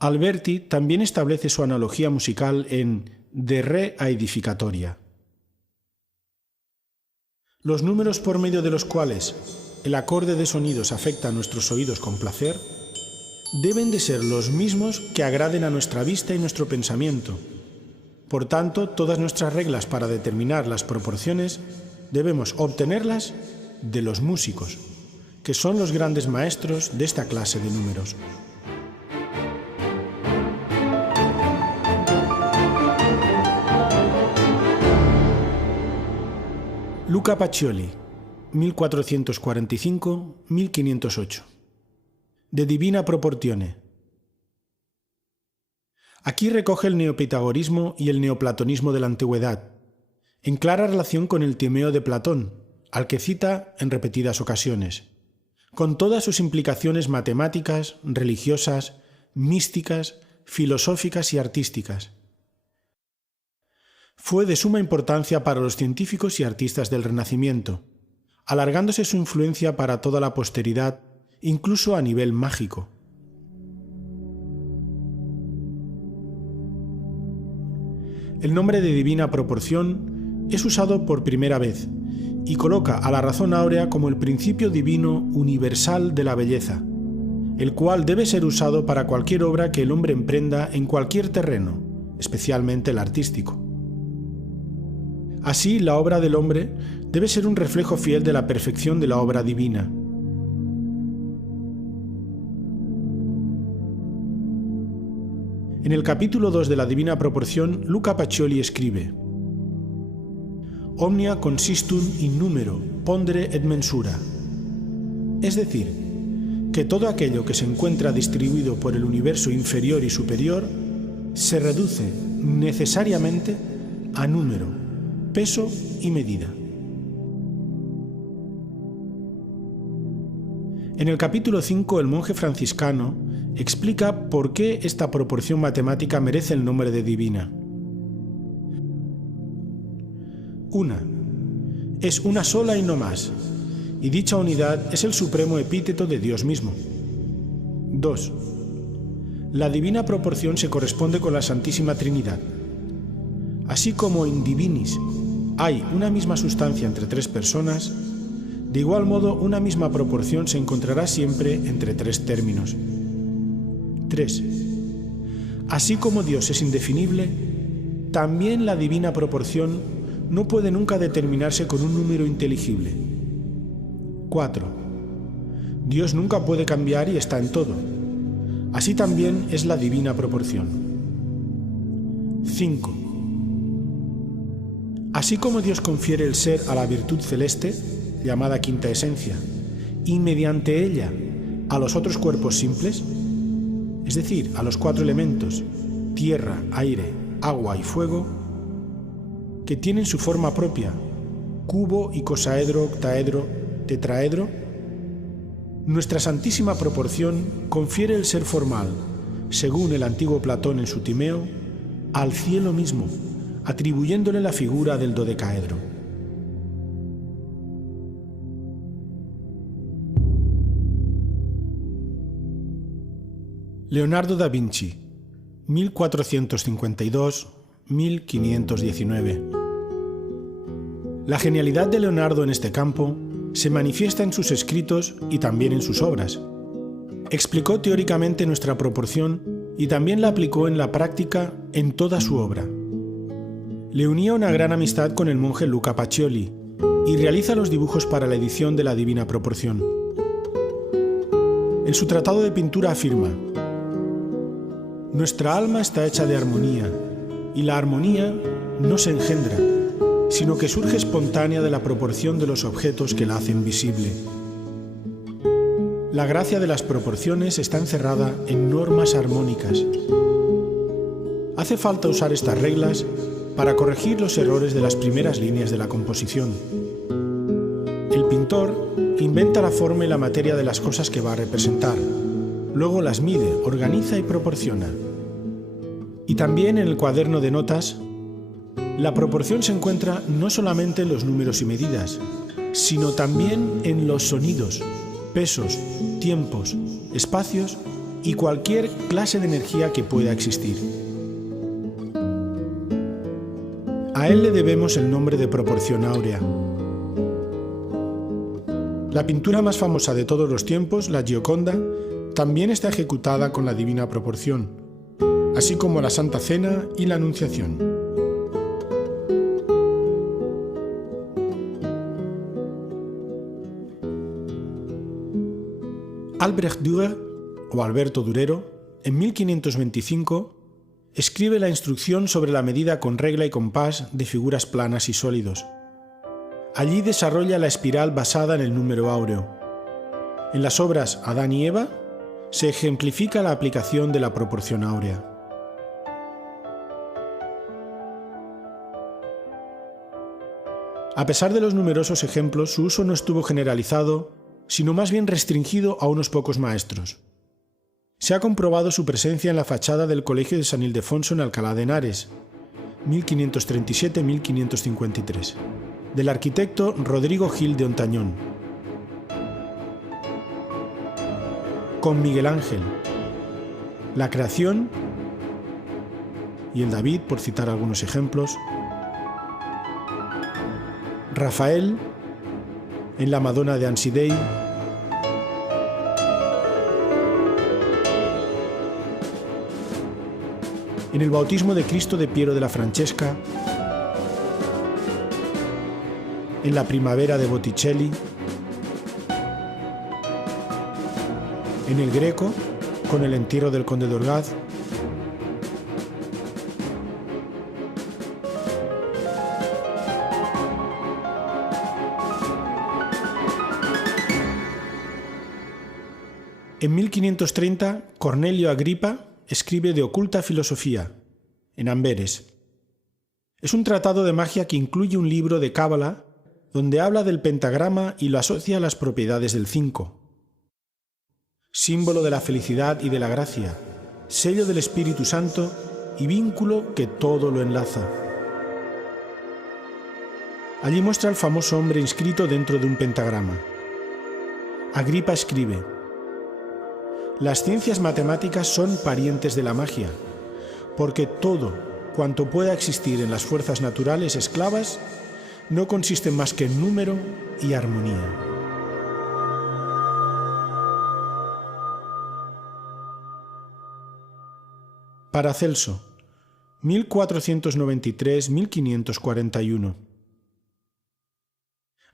Alberti también establece su analogía musical en De Re a Edificatoria. Los números por medio de los cuales el acorde de sonidos afecta a nuestros oídos con placer deben de ser los mismos que agraden a nuestra vista y nuestro pensamiento. Por tanto, todas nuestras reglas para determinar las proporciones debemos obtenerlas de los músicos, que son los grandes maestros de esta clase de números. Luca Pacioli, 1445-1508. De Divina Proportione. Aquí recoge el neopitagorismo y el neoplatonismo de la antigüedad, en clara relación con el Timeo de Platón, al que cita en repetidas ocasiones, con todas sus implicaciones matemáticas, religiosas, místicas, filosóficas y artísticas. Fue de suma importancia para los científicos y artistas del Renacimiento, alargándose su influencia para toda la posteridad, incluso a nivel mágico. El nombre de Divina Proporción es usado por primera vez y coloca a la razón áurea como el principio divino universal de la belleza, el cual debe ser usado para cualquier obra que el hombre emprenda en cualquier terreno, especialmente el artístico. Así, la obra del hombre debe ser un reflejo fiel de la perfección de la obra divina. En el capítulo 2 de la Divina Proporción, Luca Pacioli escribe: Omnia consistum in numero, pondere et mensura. Es decir, que todo aquello que se encuentra distribuido por el universo inferior y superior se reduce necesariamente a número, peso y medida. En el capítulo 5, el monje franciscano explica por qué esta proporción matemática merece el nombre de divina. 1. Es una sola y no más, y dicha unidad es el supremo epíteto de Dios mismo. 2. La divina proporción se corresponde con la Santísima Trinidad. Así como en divinis hay una misma sustancia entre tres personas, de igual modo una misma proporción se encontrará siempre entre tres términos. 3. Así como Dios es indefinible, también la divina proporción no puede nunca determinarse con un número inteligible. 4. Dios nunca puede cambiar y está en todo. Así también es la divina proporción. 5. Así como Dios confiere el ser a la virtud celeste, llamada quinta esencia, y mediante ella a los otros cuerpos simples, es decir, a los cuatro elementos, tierra, aire, agua y fuego, que tienen su forma propia, cubo, icosaedro, octaedro, tetraedro, nuestra Santísima Proporción confiere el ser formal, según el antiguo Platón en su Timeo, al cielo mismo, atribuyéndole la figura del dodecaedro. Leonardo da Vinci, 1452-1519. La genialidad de Leonardo en este campo se manifiesta en sus escritos y también en sus obras. Explicó teóricamente nuestra proporción y también la aplicó en la práctica en toda su obra. Le unía una gran amistad con el monje Luca Pacioli y realiza los dibujos para la edición de la Divina Proporción. En su tratado de pintura afirma: nuestra alma está hecha de armonía, y la armonía no se engendra, sino que surge espontánea de la proporción de los objetos que la hacen visible. La gracia de las proporciones está encerrada en normas armónicas. Hace falta usar estas reglas para corregir los errores de las primeras líneas de la composición. El pintor inventa la forma y la materia de las cosas que va a representar. Luego las mide, organiza y proporciona. Y también en el cuaderno de notas, la proporción se encuentra no solamente en los números y medidas, sino también en los sonidos, pesos, tiempos, espacios y cualquier clase de energía que pueda existir. A él le debemos el nombre de proporción áurea. La pintura más famosa de todos los tiempos, la Gioconda, también está ejecutada con la Divina Proporción, así como la Santa Cena y la Anunciación. Albrecht Dürer, o Alberto Durero, en 1525, escribe la instrucción sobre la medida con regla y compás de figuras planas y sólidos. Allí desarrolla la espiral basada en el número áureo. En las obras Adán y Eva se ejemplifica la aplicación de la proporción áurea. A pesar de los numerosos ejemplos, su uso no estuvo generalizado, sino más bien restringido a unos pocos maestros. Se ha comprobado su presencia en la fachada del Colegio de San Ildefonso en Alcalá de Henares, 1537-1553, del arquitecto Rodrigo Gil de Ontañón. Con Miguel Ángel, la Creación y el David, por citar algunos ejemplos. Rafael, en la Madonna de Ansi Dei. En el Bautismo de Cristo de Piero de la Francesca. En la Primavera de Botticelli. En el Greco, con el entierro del Conde de Orgaz. En 1530, Cornelio Agripa escribe De oculta filosofía, en Amberes. Es un tratado de magia que incluye un libro de cábala donde habla del pentagrama y lo asocia a las propiedades del 5. Símbolo de la felicidad y de la gracia, sello del Espíritu Santo y vínculo que todo lo enlaza. Allí muestra al famoso hombre inscrito dentro de un pentagrama. Agripa escribe: las ciencias matemáticas son parientes de la magia, porque todo cuanto pueda existir en las fuerzas naturales esclavas no consiste más que en número y armonía. Paracelso, 1493-1541.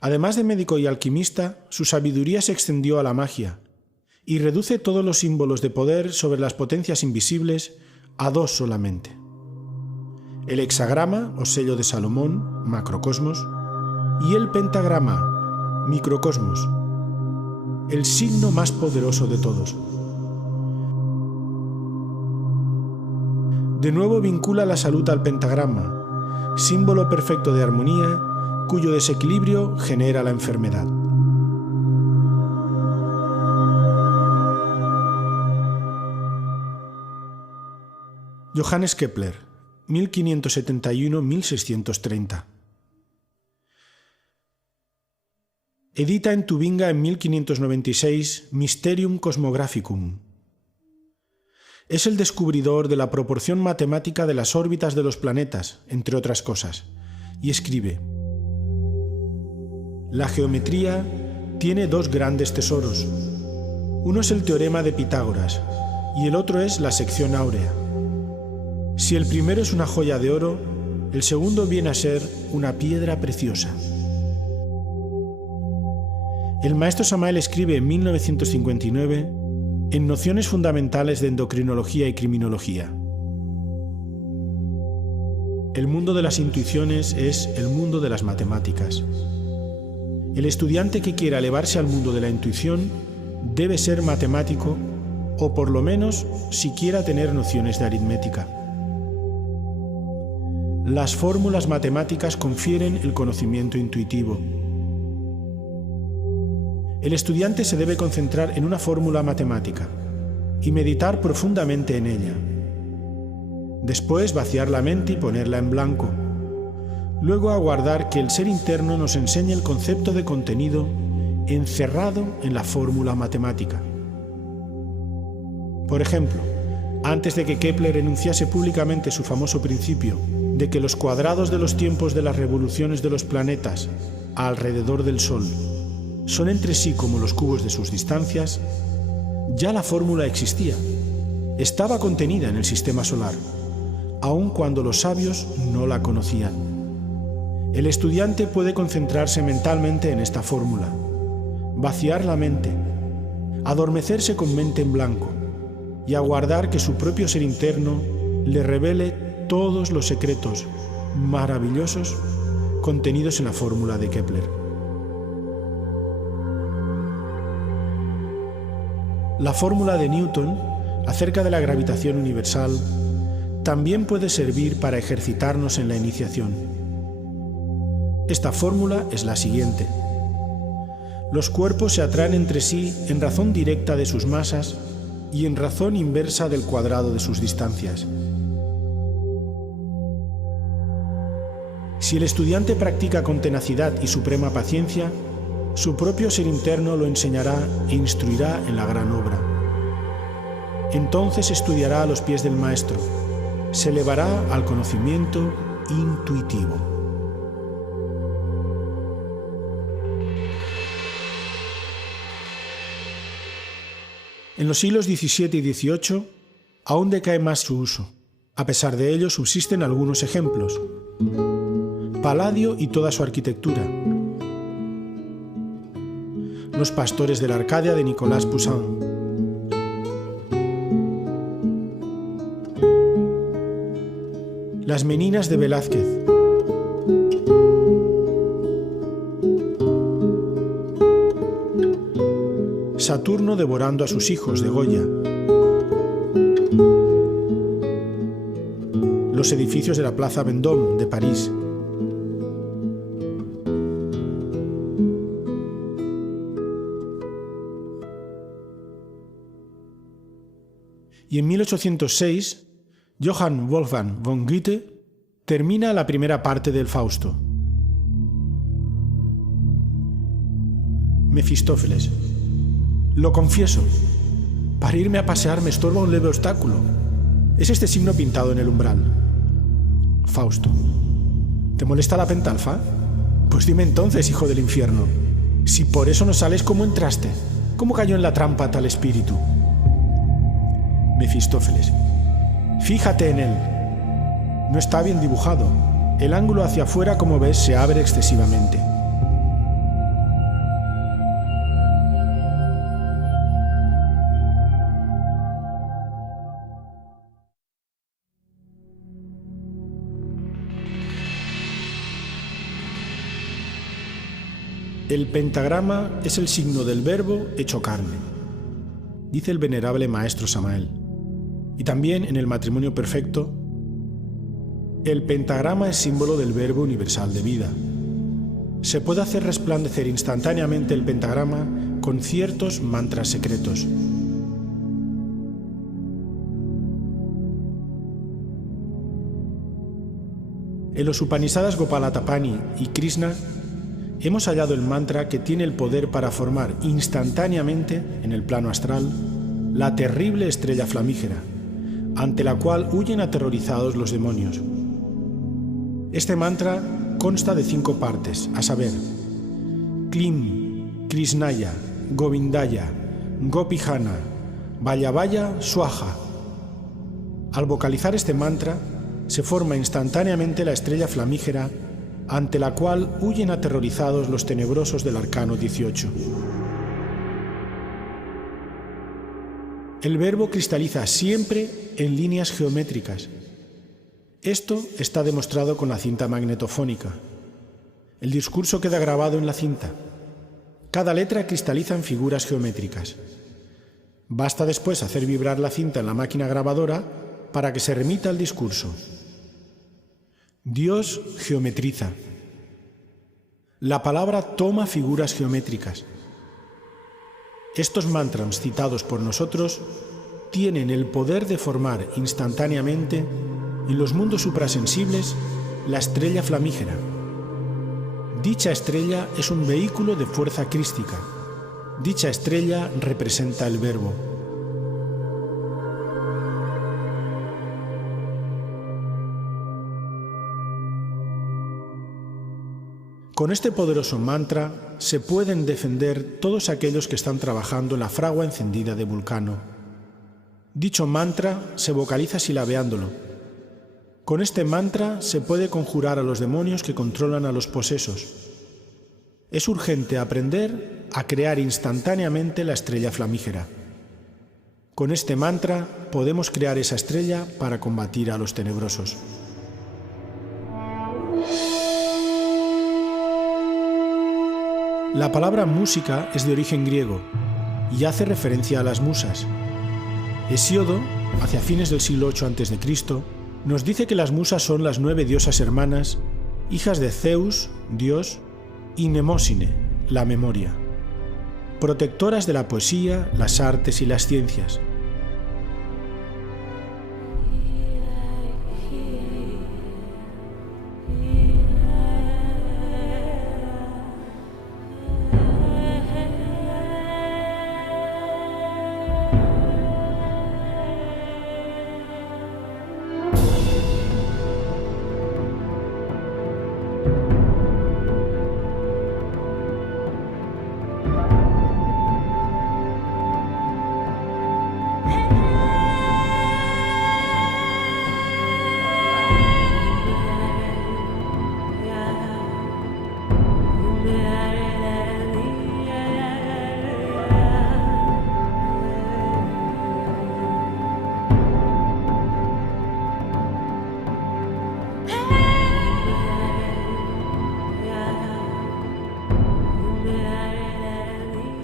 Además de médico y alquimista, su sabiduría se extendió a la magia y reduce todos los símbolos de poder sobre las potencias invisibles a dos solamente: el hexagrama o sello de Salomón, macrocosmos, y el pentagrama, microcosmos, el signo más poderoso de todos. De nuevo vincula la salud al pentagrama, símbolo perfecto de armonía, cuyo desequilibrio genera la enfermedad. Johannes Kepler, 1571-1630. Edita en Tubinga en 1596 Mysterium Cosmographicum. Es el descubridor de la proporción matemática de las órbitas de los planetas, entre otras cosas, y escribe: la geometría tiene dos grandes tesoros. Uno es el teorema de Pitágoras y el otro es la sección áurea. Si el primero es una joya de oro, el segundo viene a ser una piedra preciosa. El maestro Samael escribe en 1959 en Nociones fundamentales de endocrinología y criminología: el mundo de las intuiciones es el mundo de las matemáticas. El estudiante que quiera elevarse al mundo de la intuición debe ser matemático o por lo menos siquiera tener nociones de aritmética. Las fórmulas matemáticas confieren el conocimiento intuitivo. El estudiante se debe concentrar en una fórmula matemática y meditar profundamente en ella. Después vaciar la mente y ponerla en blanco. Luego aguardar que el ser interno nos enseñe el concepto de contenido encerrado en la fórmula matemática. Por ejemplo, antes de que Kepler enunciase públicamente su famoso principio de que los cuadrados de los tiempos de las revoluciones de los planetas alrededor del Sol son entre sí como los cubos de sus distancias, ya la fórmula existía, estaba contenida en el sistema solar, aun cuando los sabios no la conocían. El estudiante puede concentrarse mentalmente en esta fórmula, vaciar la mente, adormecerse con mente en blanco y aguardar que su propio ser interno le revele todos los secretos maravillosos contenidos en la fórmula de Kepler. La fórmula de Newton acerca de la gravitación universal también puede servir para ejercitarnos en la iniciación. Esta fórmula es la siguiente. Los cuerpos se atraen entre sí en razón directa de sus masas y en razón inversa del cuadrado de sus distancias. Si el estudiante practica con tenacidad y suprema paciencia, su propio ser interno lo enseñará e instruirá en la gran obra. Entonces estudiará a los pies del maestro, se elevará al conocimiento intuitivo. En los siglos XVII y XVIII aún decae más su uso. A pesar de ello, subsisten algunos ejemplos. Palladio y toda su arquitectura. Los pastores de la Arcadia de Nicolas Poussin. Las Meninas de Velázquez. Saturno devorando a sus hijos de Goya. Los edificios de la Plaza Vendôme de París. Y en 1806, Johann Wolfgang von Goethe termina la primera parte del Fausto. Mefistófeles. Lo confieso, para irme a pasear me estorba un leve obstáculo. Es este signo pintado en el umbral. Fausto. ¿Te molesta la pentalfa? Pues dime entonces, hijo del infierno, si por eso no sales, ¿cómo entraste? ¿Cómo cayó en la trampa tal espíritu? Mefistófeles. Fíjate en él. No está bien dibujado. El ángulo hacia afuera, como ves, se abre excesivamente. El pentagrama es el signo del verbo hecho carne, dice el venerable maestro Samael. Y también en el matrimonio perfecto, el pentagrama es símbolo del verbo universal de vida. Se puede hacer resplandecer instantáneamente el pentagrama con ciertos mantras secretos. En los Upanishadas Gopalatapani y Krishna hemos hallado el mantra que tiene el poder para formar instantáneamente, en el plano astral, la terrible estrella flamígera, ante la cual huyen aterrorizados los demonios. Este mantra consta de 5 partes, a saber, Klim, Krishnaya, Govindaya, Gopihana, Vayavaya, Swaha. Al vocalizar este mantra, se forma instantáneamente la estrella flamígera ante la cual huyen aterrorizados los tenebrosos del arcano 18. El verbo cristaliza siempre en líneas geométricas. Esto está demostrado con la cinta magnetofónica. El discurso queda grabado en la cinta. Cada letra cristaliza en figuras geométricas. Basta después hacer vibrar la cinta en la máquina grabadora para que se remita el discurso. Dios geometriza. La palabra toma figuras geométricas. Estos mantras citados por nosotros tienen el poder de formar instantáneamente en los mundos suprasensibles la estrella flamígera. Dicha estrella es un vehículo de fuerza crística. Dicha estrella representa el verbo. Con este poderoso mantra se pueden defender todos aquellos que están trabajando en la fragua encendida de Vulcano. Dicho mantra se vocaliza silabeándolo. Con este mantra se puede conjurar a los demonios que controlan a los posesos. Es urgente aprender a crear instantáneamente la estrella flamígera. Con este mantra podemos crear esa estrella para combatir a los tenebrosos. La palabra música es de origen griego y hace referencia a las musas. Hesíodo, hacia fines del siglo VIII a.C., nos dice que las musas son las 9 diosas hermanas, hijas de Zeus, Dios, y Mnemósine, la memoria, protectoras de la poesía, las artes y las ciencias.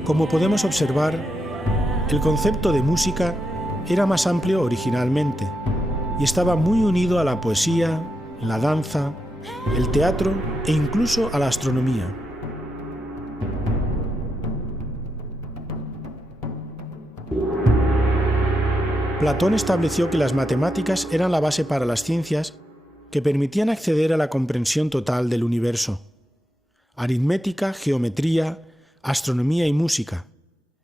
Como podemos observar, el concepto de música era más amplio originalmente y estaba muy unido a la poesía, la danza, el teatro e incluso a la astronomía. Platón estableció que las matemáticas eran la base para las ciencias que permitían acceder a la comprensión total del universo. Aritmética, geometría, astronomía y música.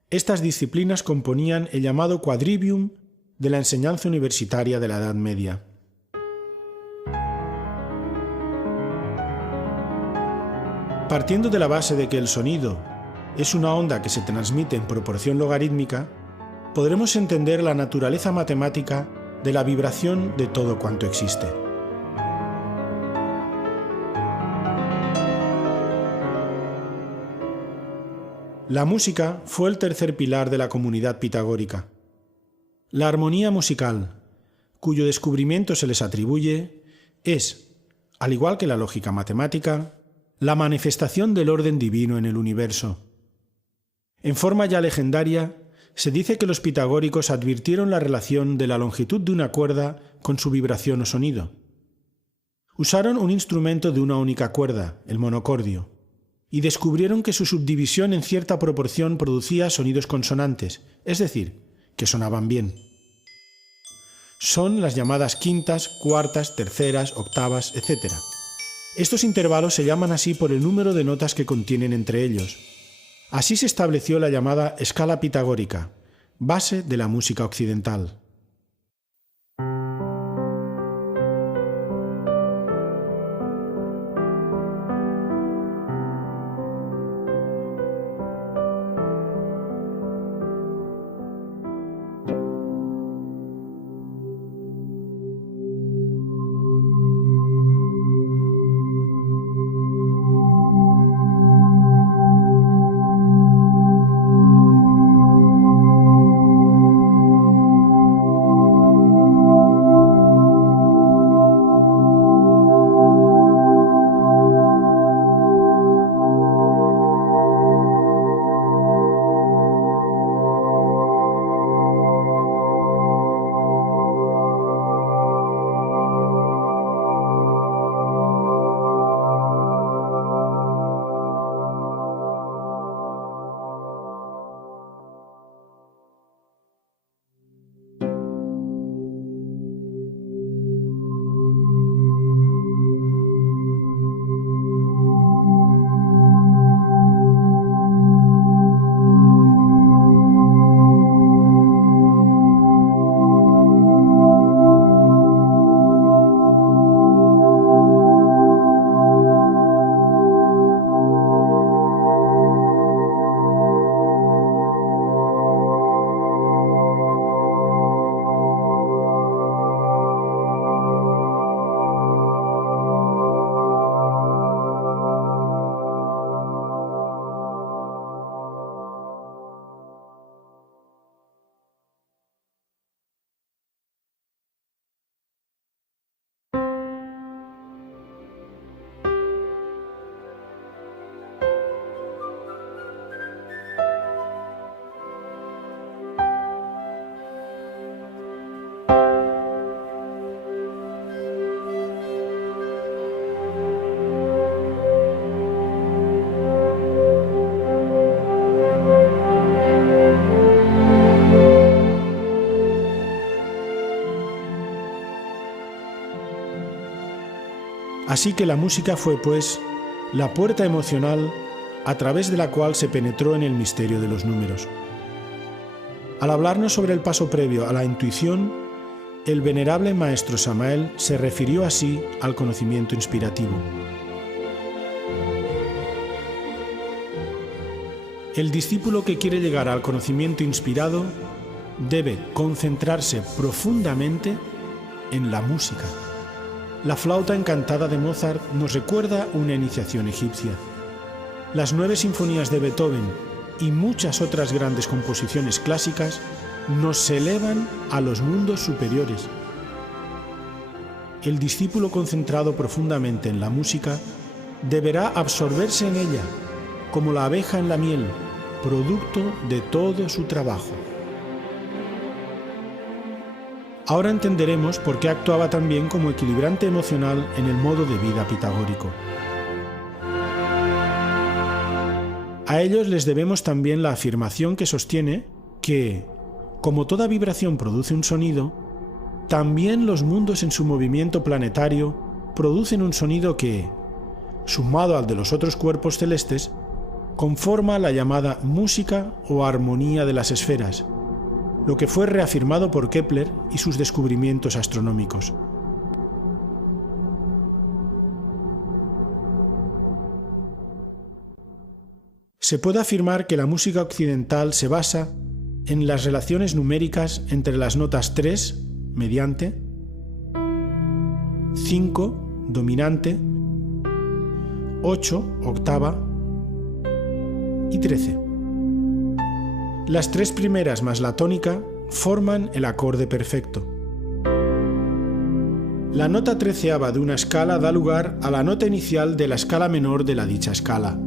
Estas disciplinas componían el llamado quadrivium de la enseñanza universitaria de la Edad Media. Partiendo de la base de que el sonido es una onda que se transmite en proporción logarítmica, podremos entender la naturaleza matemática de la vibración de todo cuanto existe. La música fue el tercer pilar de la comunidad pitagórica. La armonía musical, cuyo descubrimiento se les atribuye, es, al igual que la lógica matemática, la manifestación del orden divino en el universo. En forma ya legendaria, se dice que los pitagóricos advirtieron la relación de la longitud de una cuerda con su vibración o sonido. Usaron un instrumento de una única cuerda, el monocordio, y descubrieron que su subdivisión en cierta proporción producía sonidos consonantes, es decir, que sonaban bien. Son las llamadas quintas, cuartas, terceras, octavas, etc. Estos intervalos se llaman así por el número de notas que contienen entre ellos. Así se estableció la llamada escala pitagórica, base de la música occidental. Así que la música fue, pues, la puerta emocional a través de la cual se penetró en el misterio de los números. Al hablarnos sobre el paso previo a la intuición, el venerable maestro Samael se refirió así al conocimiento inspirativo. El discípulo que quiere llegar al conocimiento inspirado debe concentrarse profundamente en la música. La flauta encantada de Mozart nos recuerda una iniciación egipcia. Las 9 sinfonías de Beethoven y muchas otras grandes composiciones clásicas nos elevan a los mundos superiores. El discípulo concentrado profundamente en la música deberá absorberse en ella, como la abeja en la miel, producto de todo su trabajo. Ahora entenderemos por qué actuaba también como equilibrante emocional en el modo de vida pitagórico. A ellos les debemos también la afirmación que sostiene que, como toda vibración produce un sonido, también los mundos en su movimiento planetario producen un sonido que, sumado al de los otros cuerpos celestes, conforma la llamada música o armonía de las esferas, lo que fue reafirmado por Kepler y sus descubrimientos astronómicos. Se puede afirmar que la música occidental se basa en las relaciones numéricas entre las notas 3, mediante, 5, dominante, 8, octava y 13. Las 3 primeras más la tónica forman el acorde perfecto. La nota 13ª de una escala da lugar a la nota inicial de la escala menor de la dicha escala.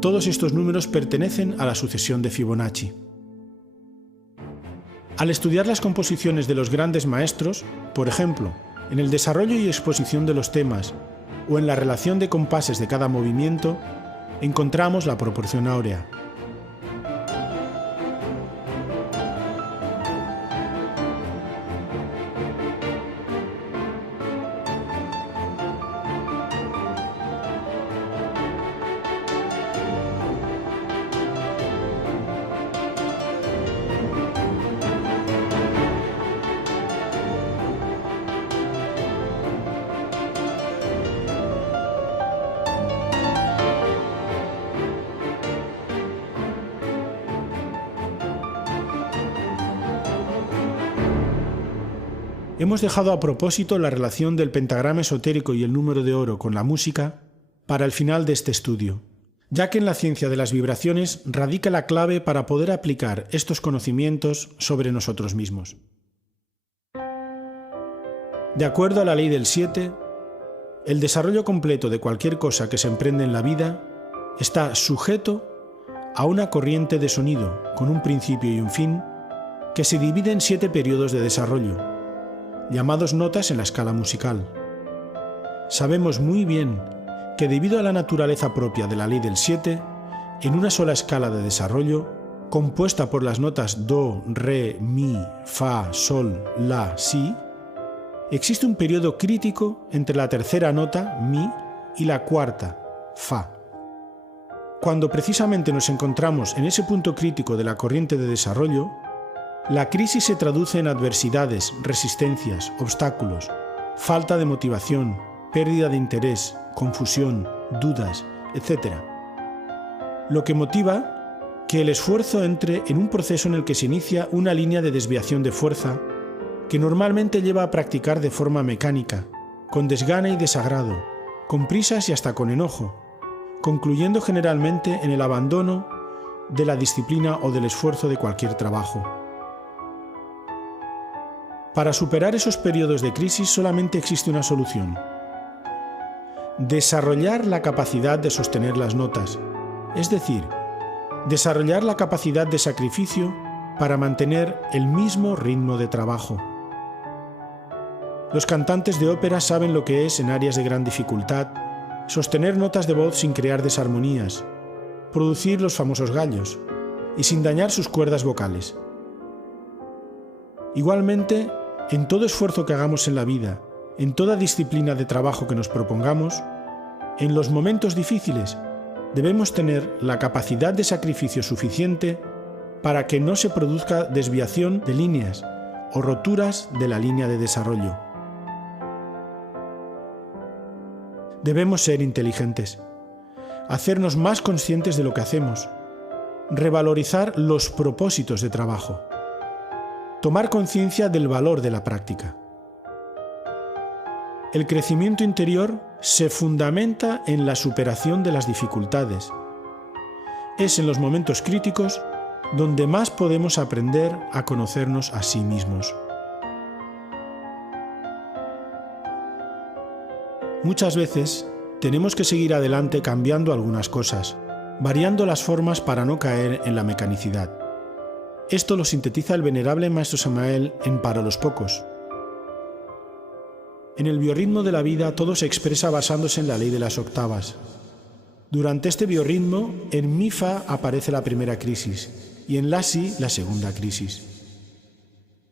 Todos estos números pertenecen a la sucesión de Fibonacci. Al estudiar las composiciones de los grandes maestros, por ejemplo, en el desarrollo y exposición de los temas o en la relación de compases de cada movimiento, encontramos la proporción áurea. Hemos dejado a propósito la relación del pentagrama esotérico y el número de oro con la música para el final de este estudio, ya que en la ciencia de las vibraciones radica la clave para poder aplicar estos conocimientos sobre nosotros mismos. De acuerdo a la ley del 7, el desarrollo completo de cualquier cosa que se emprende en la vida está sujeto a una corriente de sonido con un principio y un fin que se divide en 7 periodos de desarrollo, llamados notas en la escala musical. Sabemos muy bien que debido a la naturaleza propia de la ley del 7, en una sola escala de desarrollo, compuesta por las notas do, re, mi, fa, sol, la, si, existe un periodo crítico entre la tercera nota, mi, y la cuarta, fa. Cuando precisamente nos encontramos en ese punto crítico de la corriente de desarrollo, la crisis se traduce en adversidades, resistencias, obstáculos, falta de motivación, pérdida de interés, confusión, dudas, etc. Lo que motiva que el esfuerzo entre en un proceso en el que se inicia una línea de desviación de fuerza que normalmente lleva a practicar de forma mecánica, con desgana y desagrado, con prisas y hasta con enojo, concluyendo generalmente en el abandono de la disciplina o del esfuerzo de cualquier trabajo. Para superar esos periodos de crisis solamente existe una solución: desarrollar la capacidad de sostener las notas, es decir, desarrollar la capacidad de sacrificio para mantener el mismo ritmo de trabajo. Los cantantes de ópera saben lo que es, en áreas de gran dificultad, sostener notas de voz sin crear desarmonías, producir los famosos gallos y sin dañar sus cuerdas vocales. Igualmente, En todo esfuerzo que hagamos en la vida, en toda disciplina de trabajo que nos propongamos, en los momentos difíciles, debemos tener la capacidad de sacrificio suficiente para que no se produzca desviación de líneas o roturas de la línea de desarrollo. Debemos ser inteligentes, hacernos más conscientes de lo que hacemos, revalorizar los propósitos de trabajo, tomar conciencia del valor de la práctica. El crecimiento interior se fundamenta en la superación de las dificultades. Es en los momentos críticos donde más podemos aprender a conocernos a sí mismos. Muchas veces tenemos que seguir adelante cambiando algunas cosas, variando las formas para no caer en la mecanicidad. Esto lo sintetiza el venerable Maestro Samael en Para los Pocos. En el biorritmo de la vida todo se expresa basándose en la ley de las octavas. Durante este biorritmo, en Mi Fa aparece la primera crisis y en La Si la segunda crisis.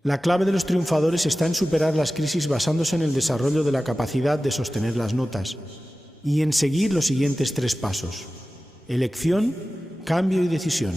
La clave de los triunfadores está en superar las crisis basándose en el desarrollo de la capacidad de sostener las notas y en seguir los siguientes 3 pasos: elección, cambio y decisión.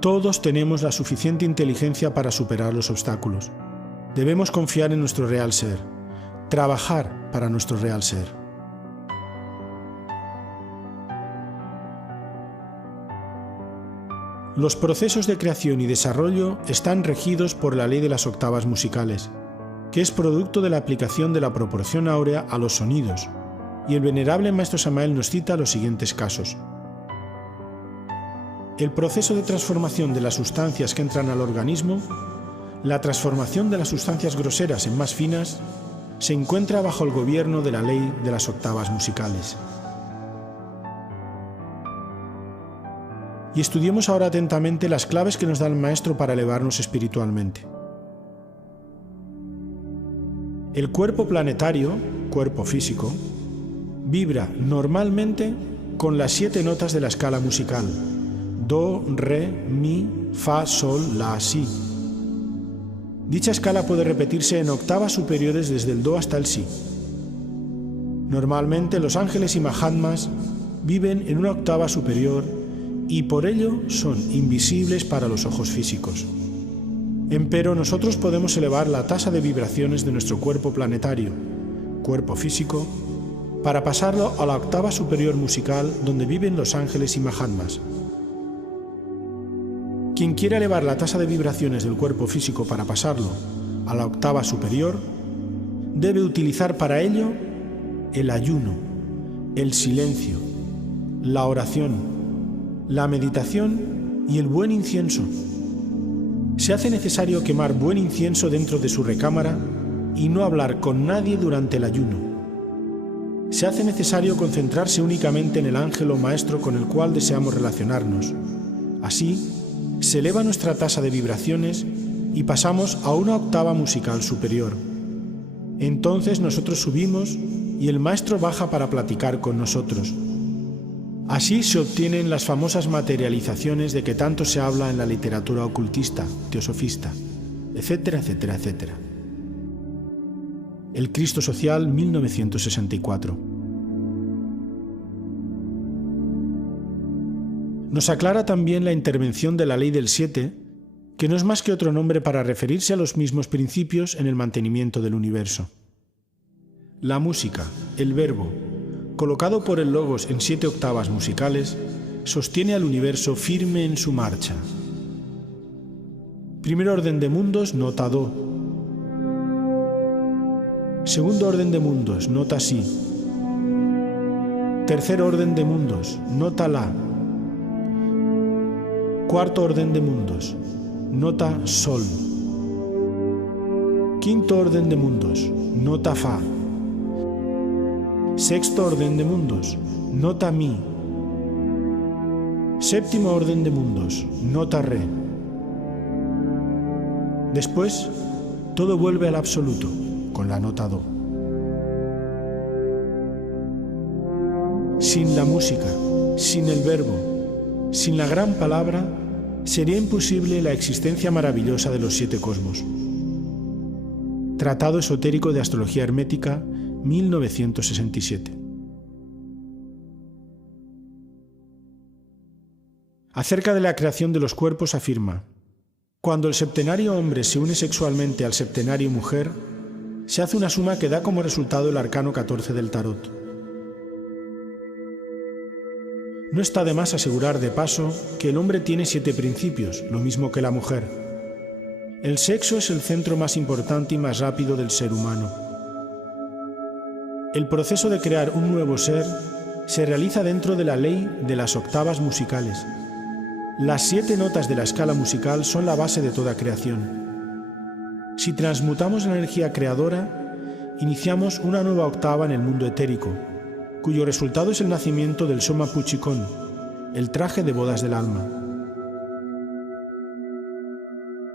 Todos tenemos la suficiente inteligencia para superar los obstáculos. Debemos confiar en nuestro real ser, trabajar para nuestro real ser. Los procesos de creación y desarrollo están regidos por la ley de las octavas musicales, que es producto de la aplicación de la proporción áurea a los sonidos, y el venerable Maestro Samael nos cita los siguientes casos. El proceso de transformación de las sustancias que entran al organismo, la transformación de las sustancias groseras en más finas, se encuentra bajo el gobierno de la ley de las octavas musicales. Y estudiemos ahora atentamente las claves que nos da el Maestro para elevarnos espiritualmente. El cuerpo planetario, cuerpo físico, vibra normalmente con las 7 notas de la escala musical: Do, Re, Mi, Fa, Sol, La, Si. Dicha escala puede repetirse en octavas superiores desde el Do hasta el Si. Normalmente los ángeles y Mahatmas viven en una octava superior y por ello son invisibles para los ojos físicos. Empero nosotros podemos elevar la tasa de vibraciones de nuestro cuerpo planetario, cuerpo físico, para pasarlo a la octava superior musical donde viven los ángeles y Mahatmas. Quien quiera elevar la tasa de vibraciones del cuerpo físico para pasarlo a la octava superior, debe utilizar para ello el ayuno, el silencio, la oración, la meditación y el buen incienso. Se hace necesario quemar buen incienso dentro de su recámara y no hablar con nadie durante el ayuno. Se hace necesario concentrarse únicamente en el ángel o maestro con el cual deseamos relacionarnos. Así, se eleva nuestra tasa de vibraciones y pasamos a una octava musical superior. Entonces nosotros subimos y el maestro baja para platicar con nosotros. Así se obtienen las famosas materializaciones de que tanto se habla en la literatura ocultista, teosofista, etcétera, etcétera, etcétera. El Cristo Social, 1964. Nos aclara también la intervención de la ley del 7, que no es más que otro nombre para referirse a los mismos principios en el mantenimiento del universo. La música, el verbo, colocado por el Logos en 7 octavas musicales, sostiene al universo firme en su marcha. Primer orden de mundos, nota Do. Segundo orden de mundos, nota Si. Tercer orden de mundos, nota La. Cuarto orden de mundos, nota sol. Quinto orden de mundos, nota fa. Sexto orden de mundos, nota mi. Séptimo orden de mundos, nota re. Después, todo vuelve al absoluto, con la nota do. Sin la música, sin el verbo, sin la gran palabra, sería imposible la existencia maravillosa de los 7 cosmos. Tratado esotérico de Astrología Hermética, 1967. Acerca de la creación de los cuerpos afirma: cuando el septenario hombre se une sexualmente al septenario mujer, se hace una suma que da como resultado el arcano 14 del tarot. No está de más asegurar de paso que el hombre tiene 7 principios, lo mismo que la mujer. El sexo es el centro más importante y más rápido del ser humano. El proceso de crear un nuevo ser se realiza dentro de la ley de las octavas musicales. Las 7 notas de la escala musical son la base de toda creación. Si transmutamos la energía creadora, iniciamos una nueva octava en el mundo etérico, cuyo resultado es el nacimiento del Soma Puchikon, el traje de bodas del alma.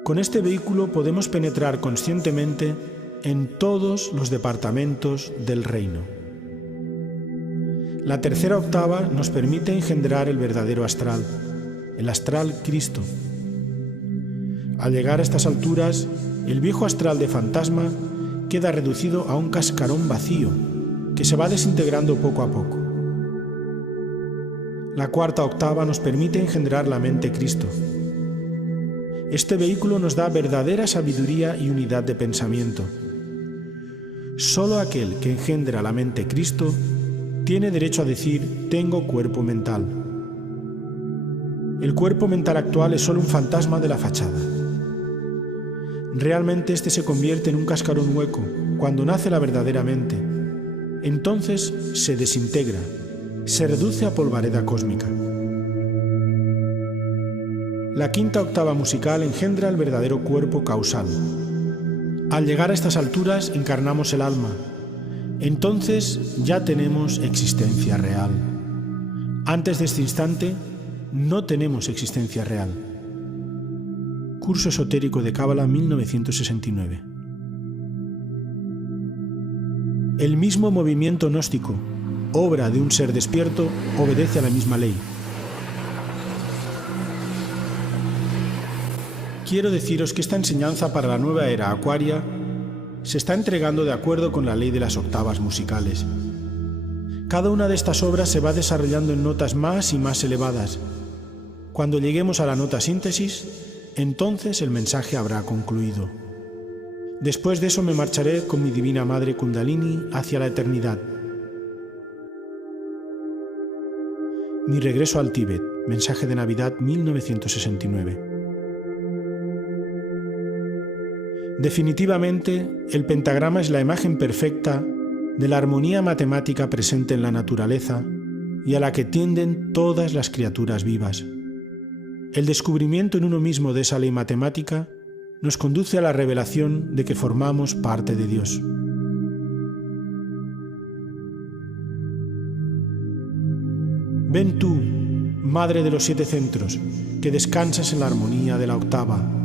Con este vehículo podemos penetrar conscientemente en todos los departamentos del reino. La tercera octava nos permite engendrar el verdadero astral, el astral Cristo. Al llegar a estas alturas, el viejo astral de fantasma queda reducido a un cascarón vacío, que se va desintegrando poco a poco. La cuarta octava nos permite engendrar la mente Cristo. Este vehículo nos da verdadera sabiduría y unidad de pensamiento. Solo aquel que engendra la mente Cristo tiene derecho a decir: tengo cuerpo mental. El cuerpo mental actual es solo un fantasma de la fachada. Realmente este se convierte en un cascarón hueco cuando nace la verdadera mente. Entonces se desintegra, se reduce a polvareda cósmica. La quinta octava musical engendra el verdadero cuerpo causal. Al llegar a estas alturas encarnamos el alma. Entonces ya tenemos existencia real. Antes de este instante no tenemos existencia real. Curso esotérico de Cábala 1969. El mismo movimiento gnóstico, obra de un ser despierto, obedece a la misma ley. Quiero deciros que esta enseñanza para la nueva era acuaria se está entregando de acuerdo con la ley de las octavas musicales. Cada una de estas obras se va desarrollando en notas más y más elevadas. Cuando lleguemos a la nota síntesis, entonces el mensaje habrá concluido. Después de eso me marcharé con mi divina madre Kundalini hacia la eternidad. Mi regreso al Tíbet, mensaje de Navidad 1969. Definitivamente, el pentagrama es la imagen perfecta de la armonía matemática presente en la naturaleza y a la que tienden todas las criaturas vivas. El descubrimiento en uno mismo de esa ley matemática nos conduce a la revelación de que formamos parte de Dios. Ven tú, Madre de los 7 centros, que descansas en la armonía de la octava.